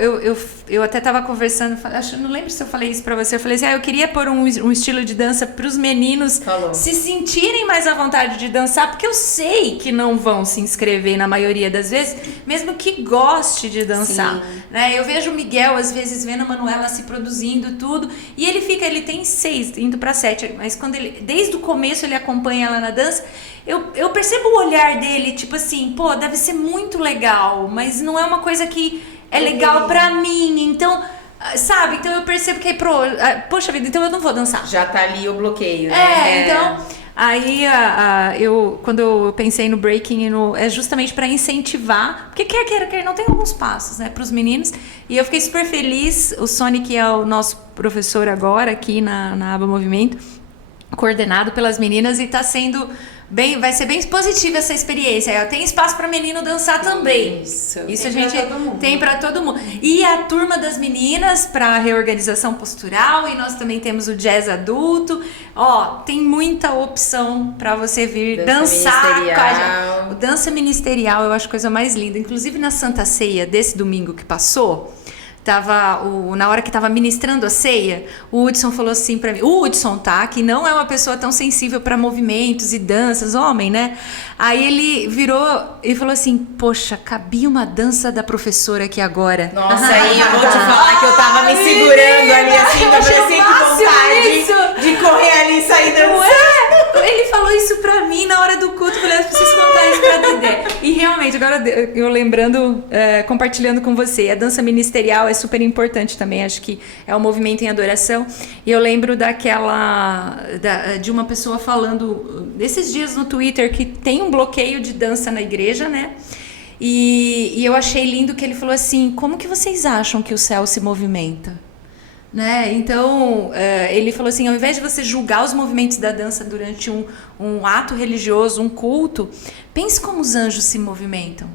eu até tava conversando, não lembro se eu falei isso pra você, eu falei assim, eu queria pôr um estilo de dança pros meninos se sentirem mais à vontade de dançar, porque eu sei que não vão se inscrever na maioria das vezes, mesmo que goste de dançar, né? Eu vejo o Miguel, às vezes, vendo a Manuela se produzindo tudo, e ele tem 6, indo pra 7, mas quando desde o começo ele acompanha ela na dança, eu percebo o olhar dele, tipo assim, pô, deve ser muito legal, mas não é uma coisa que é legal pra mim, então, sabe? Então eu percebo que, poxa vida, então eu não vou dançar. Já tá ali o bloqueio, né? Então, aí quando eu pensei no breaking, é justamente pra incentivar, porque quer não, tem alguns passos, né, pros meninos, e eu fiquei super feliz. O Sonic é o nosso professor agora aqui na ABA Movimento, coordenado pelas meninas, e tá sendo vai ser bem positiva essa experiência. Tem espaço para menino dançar também. Isso a gente tem para todo mundo. E a turma das meninas para reorganização postural, e nós também temos o jazz adulto. Tem muita opção para você vir dançar com a gente. O dança ministerial eu acho a coisa mais linda. Inclusive na Santa Ceia desse domingo que passou, na hora que tava ministrando a ceia, o Hudson falou assim pra mim, o Hudson, tá? Que não é uma pessoa tão sensível pra movimentos e danças, homem, né? Aí ele virou e falou assim, poxa, cabia uma dança da professora aqui agora. Nossa, aí eu vou te falar que eu tava me segurando ali assim, eu parecia que vontade de correr ali e sair dançando. Ele falou isso pra mim na hora do culto, eu falei, eu preciso contar isso pra Dedé. E realmente, agora eu lembrando, compartilhando com você, a dança ministerial é super importante também, acho que é um movimento em adoração. E eu lembro de uma pessoa falando, esses dias no Twitter, que tem um bloqueio de dança na igreja, né? E eu achei lindo que ele falou assim, como que vocês acham que o céu se movimenta? Né? Então, ele falou assim, ao invés de você julgar os movimentos da dança durante um ato religioso, um culto, pense como os anjos se movimentam.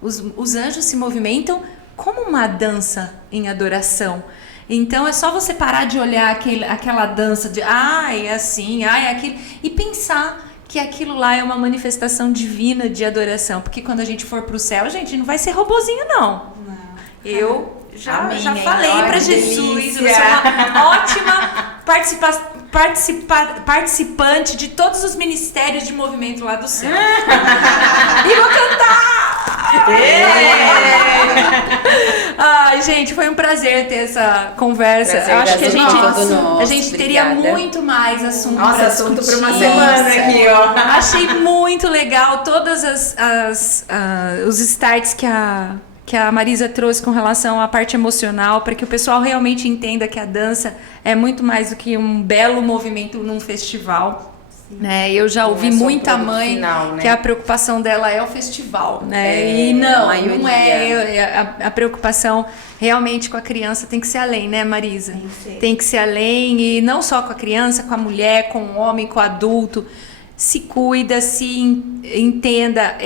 Os anjos se movimentam como uma dança em adoração. Então, é só você parar de olhar aquela dança de, é assim, é aquilo, e pensar que aquilo lá é uma manifestação divina de adoração. Porque quando a gente for pro céu, gente, não vai ser robozinho, não. Eu já falei para Jesus, eu sou uma ótima participante de todos os ministérios de movimento lá do céu. E vou cantar! Ai, gente, foi um prazer ter essa conversa. Eu acho que a gente teria muito mais assunto para discutir. Assunto para uma semana aqui, ó. Achei muito legal todas os starts que a Marisa trouxe com relação à parte emocional, para que o pessoal realmente entenda que a dança é muito mais do que um belo movimento num festival. Né? Eu já ouvi muita mãe final, né? Que a preocupação dela é o festival, né? E não é. A preocupação realmente com a criança tem que ser além, né, Marisa? Tem que ser além, e não só com a criança, com a mulher, com o homem, com o adulto. Se cuida, se entenda.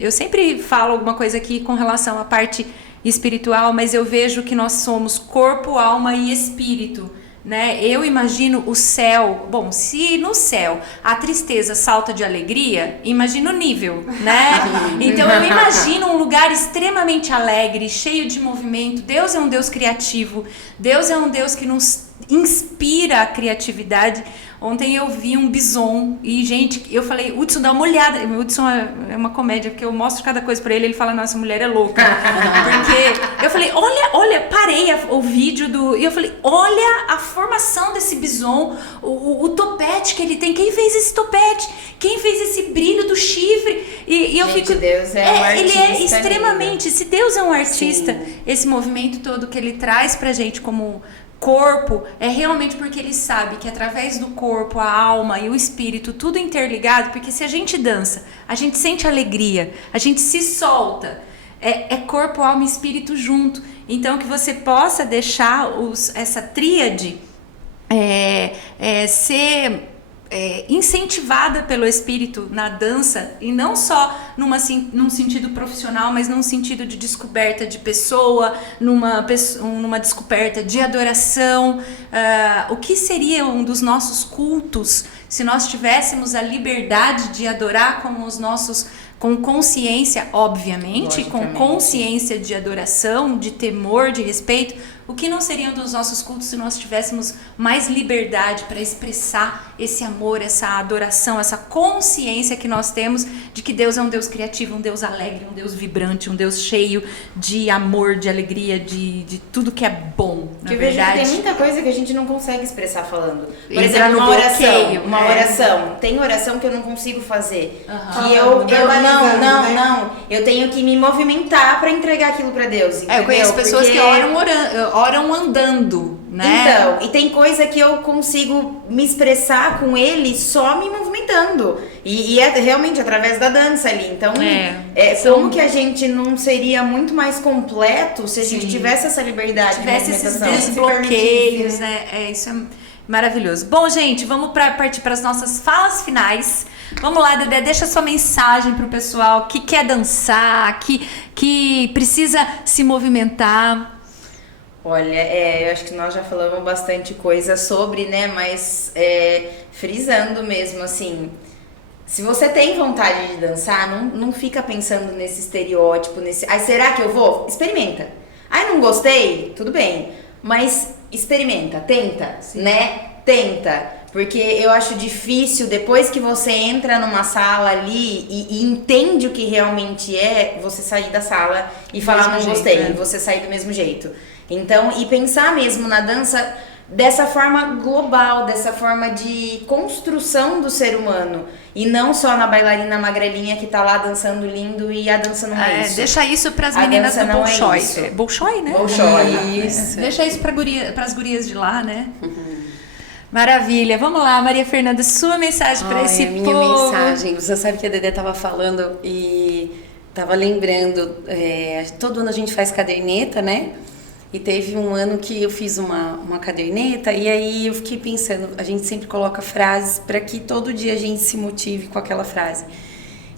Eu sempre falo alguma coisa aqui com relação à parte espiritual, mas eu vejo que nós somos corpo, alma e espírito. Né? Eu imagino o céu. Bom, se no céu a tristeza salta de alegria, imagina o nível, né? Então eu imagino um lugar extremamente alegre, cheio de movimento. Deus é um Deus criativo. Deus é um Deus que nos inspira a criatividade. Ontem eu vi um bison e, gente, eu falei, Hudson, dá uma olhada. O Hudson é uma comédia, porque eu mostro cada coisa pra ele, ele fala, nossa, mulher é louca. Porque eu falei, olha, parei o vídeo e eu falei, olha a formação desse bison, o topete que ele tem. Quem fez esse topete? Quem fez esse brilho do chifre? E eu gente, fico... Deus é um artista. Ele é extremamente... Se Deus é um artista, esse movimento todo que ele traz pra gente como... corpo, é realmente porque ele sabe que através do corpo, a alma e o espírito, tudo interligado, porque se a gente dança, a gente sente alegria, a gente se solta, é corpo, alma e espírito junto. Então que você possa deixar essa tríade ser incentivada pelo espírito na dança, e não só num sentido profissional, mas num sentido de descoberta de pessoa, numa descoberta de adoração. O que seria um dos nossos cultos se nós tivéssemos a liberdade de adorar com consciência, obviamente, com consciência de adoração, de temor, de respeito? O que não seriam dos nossos cultos se nós tivéssemos mais liberdade para expressar esse amor, essa adoração, essa consciência que nós temos de que Deus é um Deus criativo, um Deus alegre, um Deus vibrante, um Deus cheio de amor, de alegria, de tudo que é bom, na verdade. Tem muita coisa que a gente não consegue expressar falando. Por exemplo, uma oração. Tem oração que eu não consigo fazer. Que eu tenho que me movimentar para entregar aquilo para Deus, entendeu? Eu conheço pessoas que oram andando, né? Então, e tem coisa que eu consigo me expressar com ele só me movimentando. E é realmente através da dança ali. Então, como que a gente não seria muito mais completo se a gente tivesse essa liberdade de movimentação? Esses desbloqueios, né? Isso é maravilhoso. Bom, gente, vamos partir para as nossas falas finais. Vamos lá, Dedé, deixa sua mensagem pro pessoal que quer dançar, que precisa se movimentar. Olha, eu acho que nós já falamos bastante coisa sobre, né, mas frisando mesmo, assim, se você tem vontade de dançar, não fica pensando nesse estereótipo, será que eu vou? Experimenta. Ai, não gostei? Tudo bem. Mas experimenta, tenta, né? Tenta. Porque eu acho difícil, depois que você entra numa sala ali e entende o que realmente é, você sair da sala e falar não gostei, e você sair do mesmo jeito. Então, e pensar mesmo na dança dessa forma global, dessa forma de construção do ser humano. E não só na bailarina magrelinha que tá lá dançando lindo e a dança não é isso. Deixa isso pras meninas do Bolshoi. Bolshoi, né? Bolshoi. Isso. Deixa isso pras gurias de lá, né? Maravilha. Vamos lá, Maria Fernanda, sua mensagem para esse povo. Minha mensagem. Você sabe que a Dedé tava falando e tava lembrando, todo ano a gente faz caderneta, né? E teve um ano que eu fiz uma caderneta e aí eu fiquei pensando, a gente sempre coloca frases para que todo dia a gente se motive com aquela frase.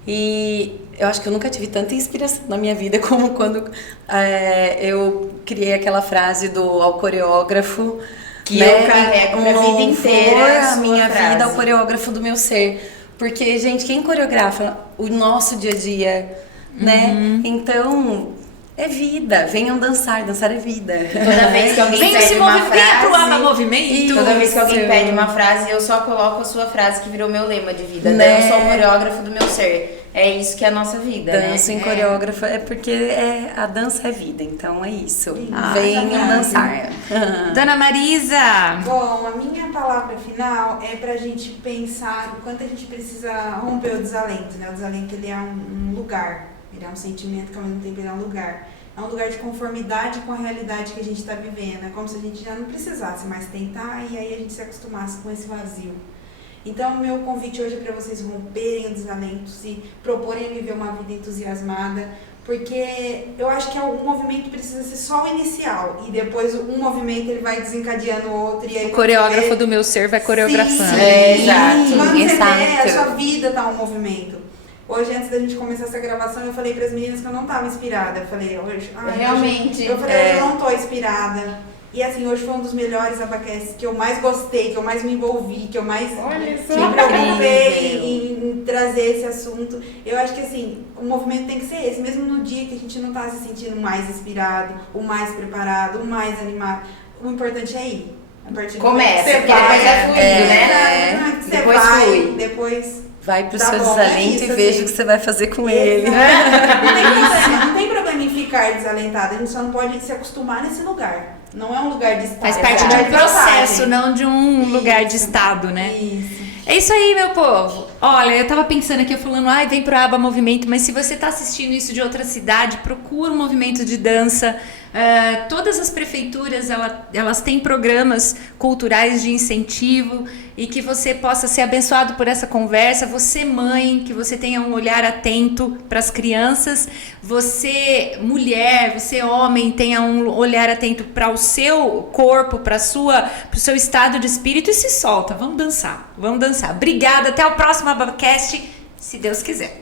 E eu acho que eu nunca tive tanta inspiração na minha vida como quando eu criei aquela frase ao coreógrafo, que eu carrego minha vida inteira, a minha vida ao coreógrafo do meu ser. Porque, gente, quem coreografa o nosso dia a dia, né? Então, é vida. Venham dançar, dançar é vida. Toda vez que alguém pede uma frase, pro Ama Movimento. Toda vez que alguém pede uma frase, eu só coloco a sua frase que virou meu lema de vida. Né? Eu sou o coreógrafo do meu ser. É isso que é a nossa vida, Dança em coreógrafa é porque a dança é vida, então é isso. Venham dançar. Dona Marisa! Bom, a minha palavra final é pra gente pensar o quanto a gente precisa romper o desalento, né? O desalento, ele é um lugar, ele é um sentimento que ao mesmo tempo ele é um lugar. É um lugar de conformidade com a realidade que a gente tá vivendo. É como se a gente já não precisasse mais tentar e aí a gente se acostumasse com esse vazio. Então, meu convite hoje é para vocês romperem o desalento, se proporem a viver uma vida entusiasmada, porque eu acho que um movimento precisa ser só o inicial, e depois um movimento ele vai desencadeando o outro. E aí o coreógrafo do meu ser vai coreografando. Sim, exato. Quando você vê, a sua vida tá um movimento. Hoje, antes da gente começar essa gravação, eu falei para as meninas que eu não estava inspirada. Eu falei, hoje eu não tô inspirada. E assim, hoje foi um dos melhores abacaxis que eu mais gostei, que eu mais me envolvi, que eu mais me preocupei em trazer esse assunto. Eu acho que assim, o movimento tem que ser esse, mesmo no dia que a gente não tá se sentindo mais inspirado, o mais preparado, o mais animado. O importante é ir. Começa, porque depois é fluido, né? Depois flui. Depois vai pro seu desalento e veja o que você vai fazer com ele. Não tem problema em ficar desalentado, a gente só não pode se acostumar nesse lugar. Não é um lugar de estado. Faz parte de um processo, não de um lugar de estado, né? Isso. É isso aí, meu povo. Olha, eu tava pensando aqui, falando, vem pro Aba Movimento, mas se você tá assistindo isso de outra cidade, procura um movimento de dança. Todas as prefeituras, elas têm programas culturais de incentivo e que você possa ser abençoado por essa conversa. Você, mãe, que você tenha um olhar atento para as crianças. Você, mulher, você, homem, tenha um olhar atento para o seu corpo, para o seu estado de espírito e se solta. Vamos dançar, vamos dançar. Obrigada, até o próximo AbaCast, se Deus quiser.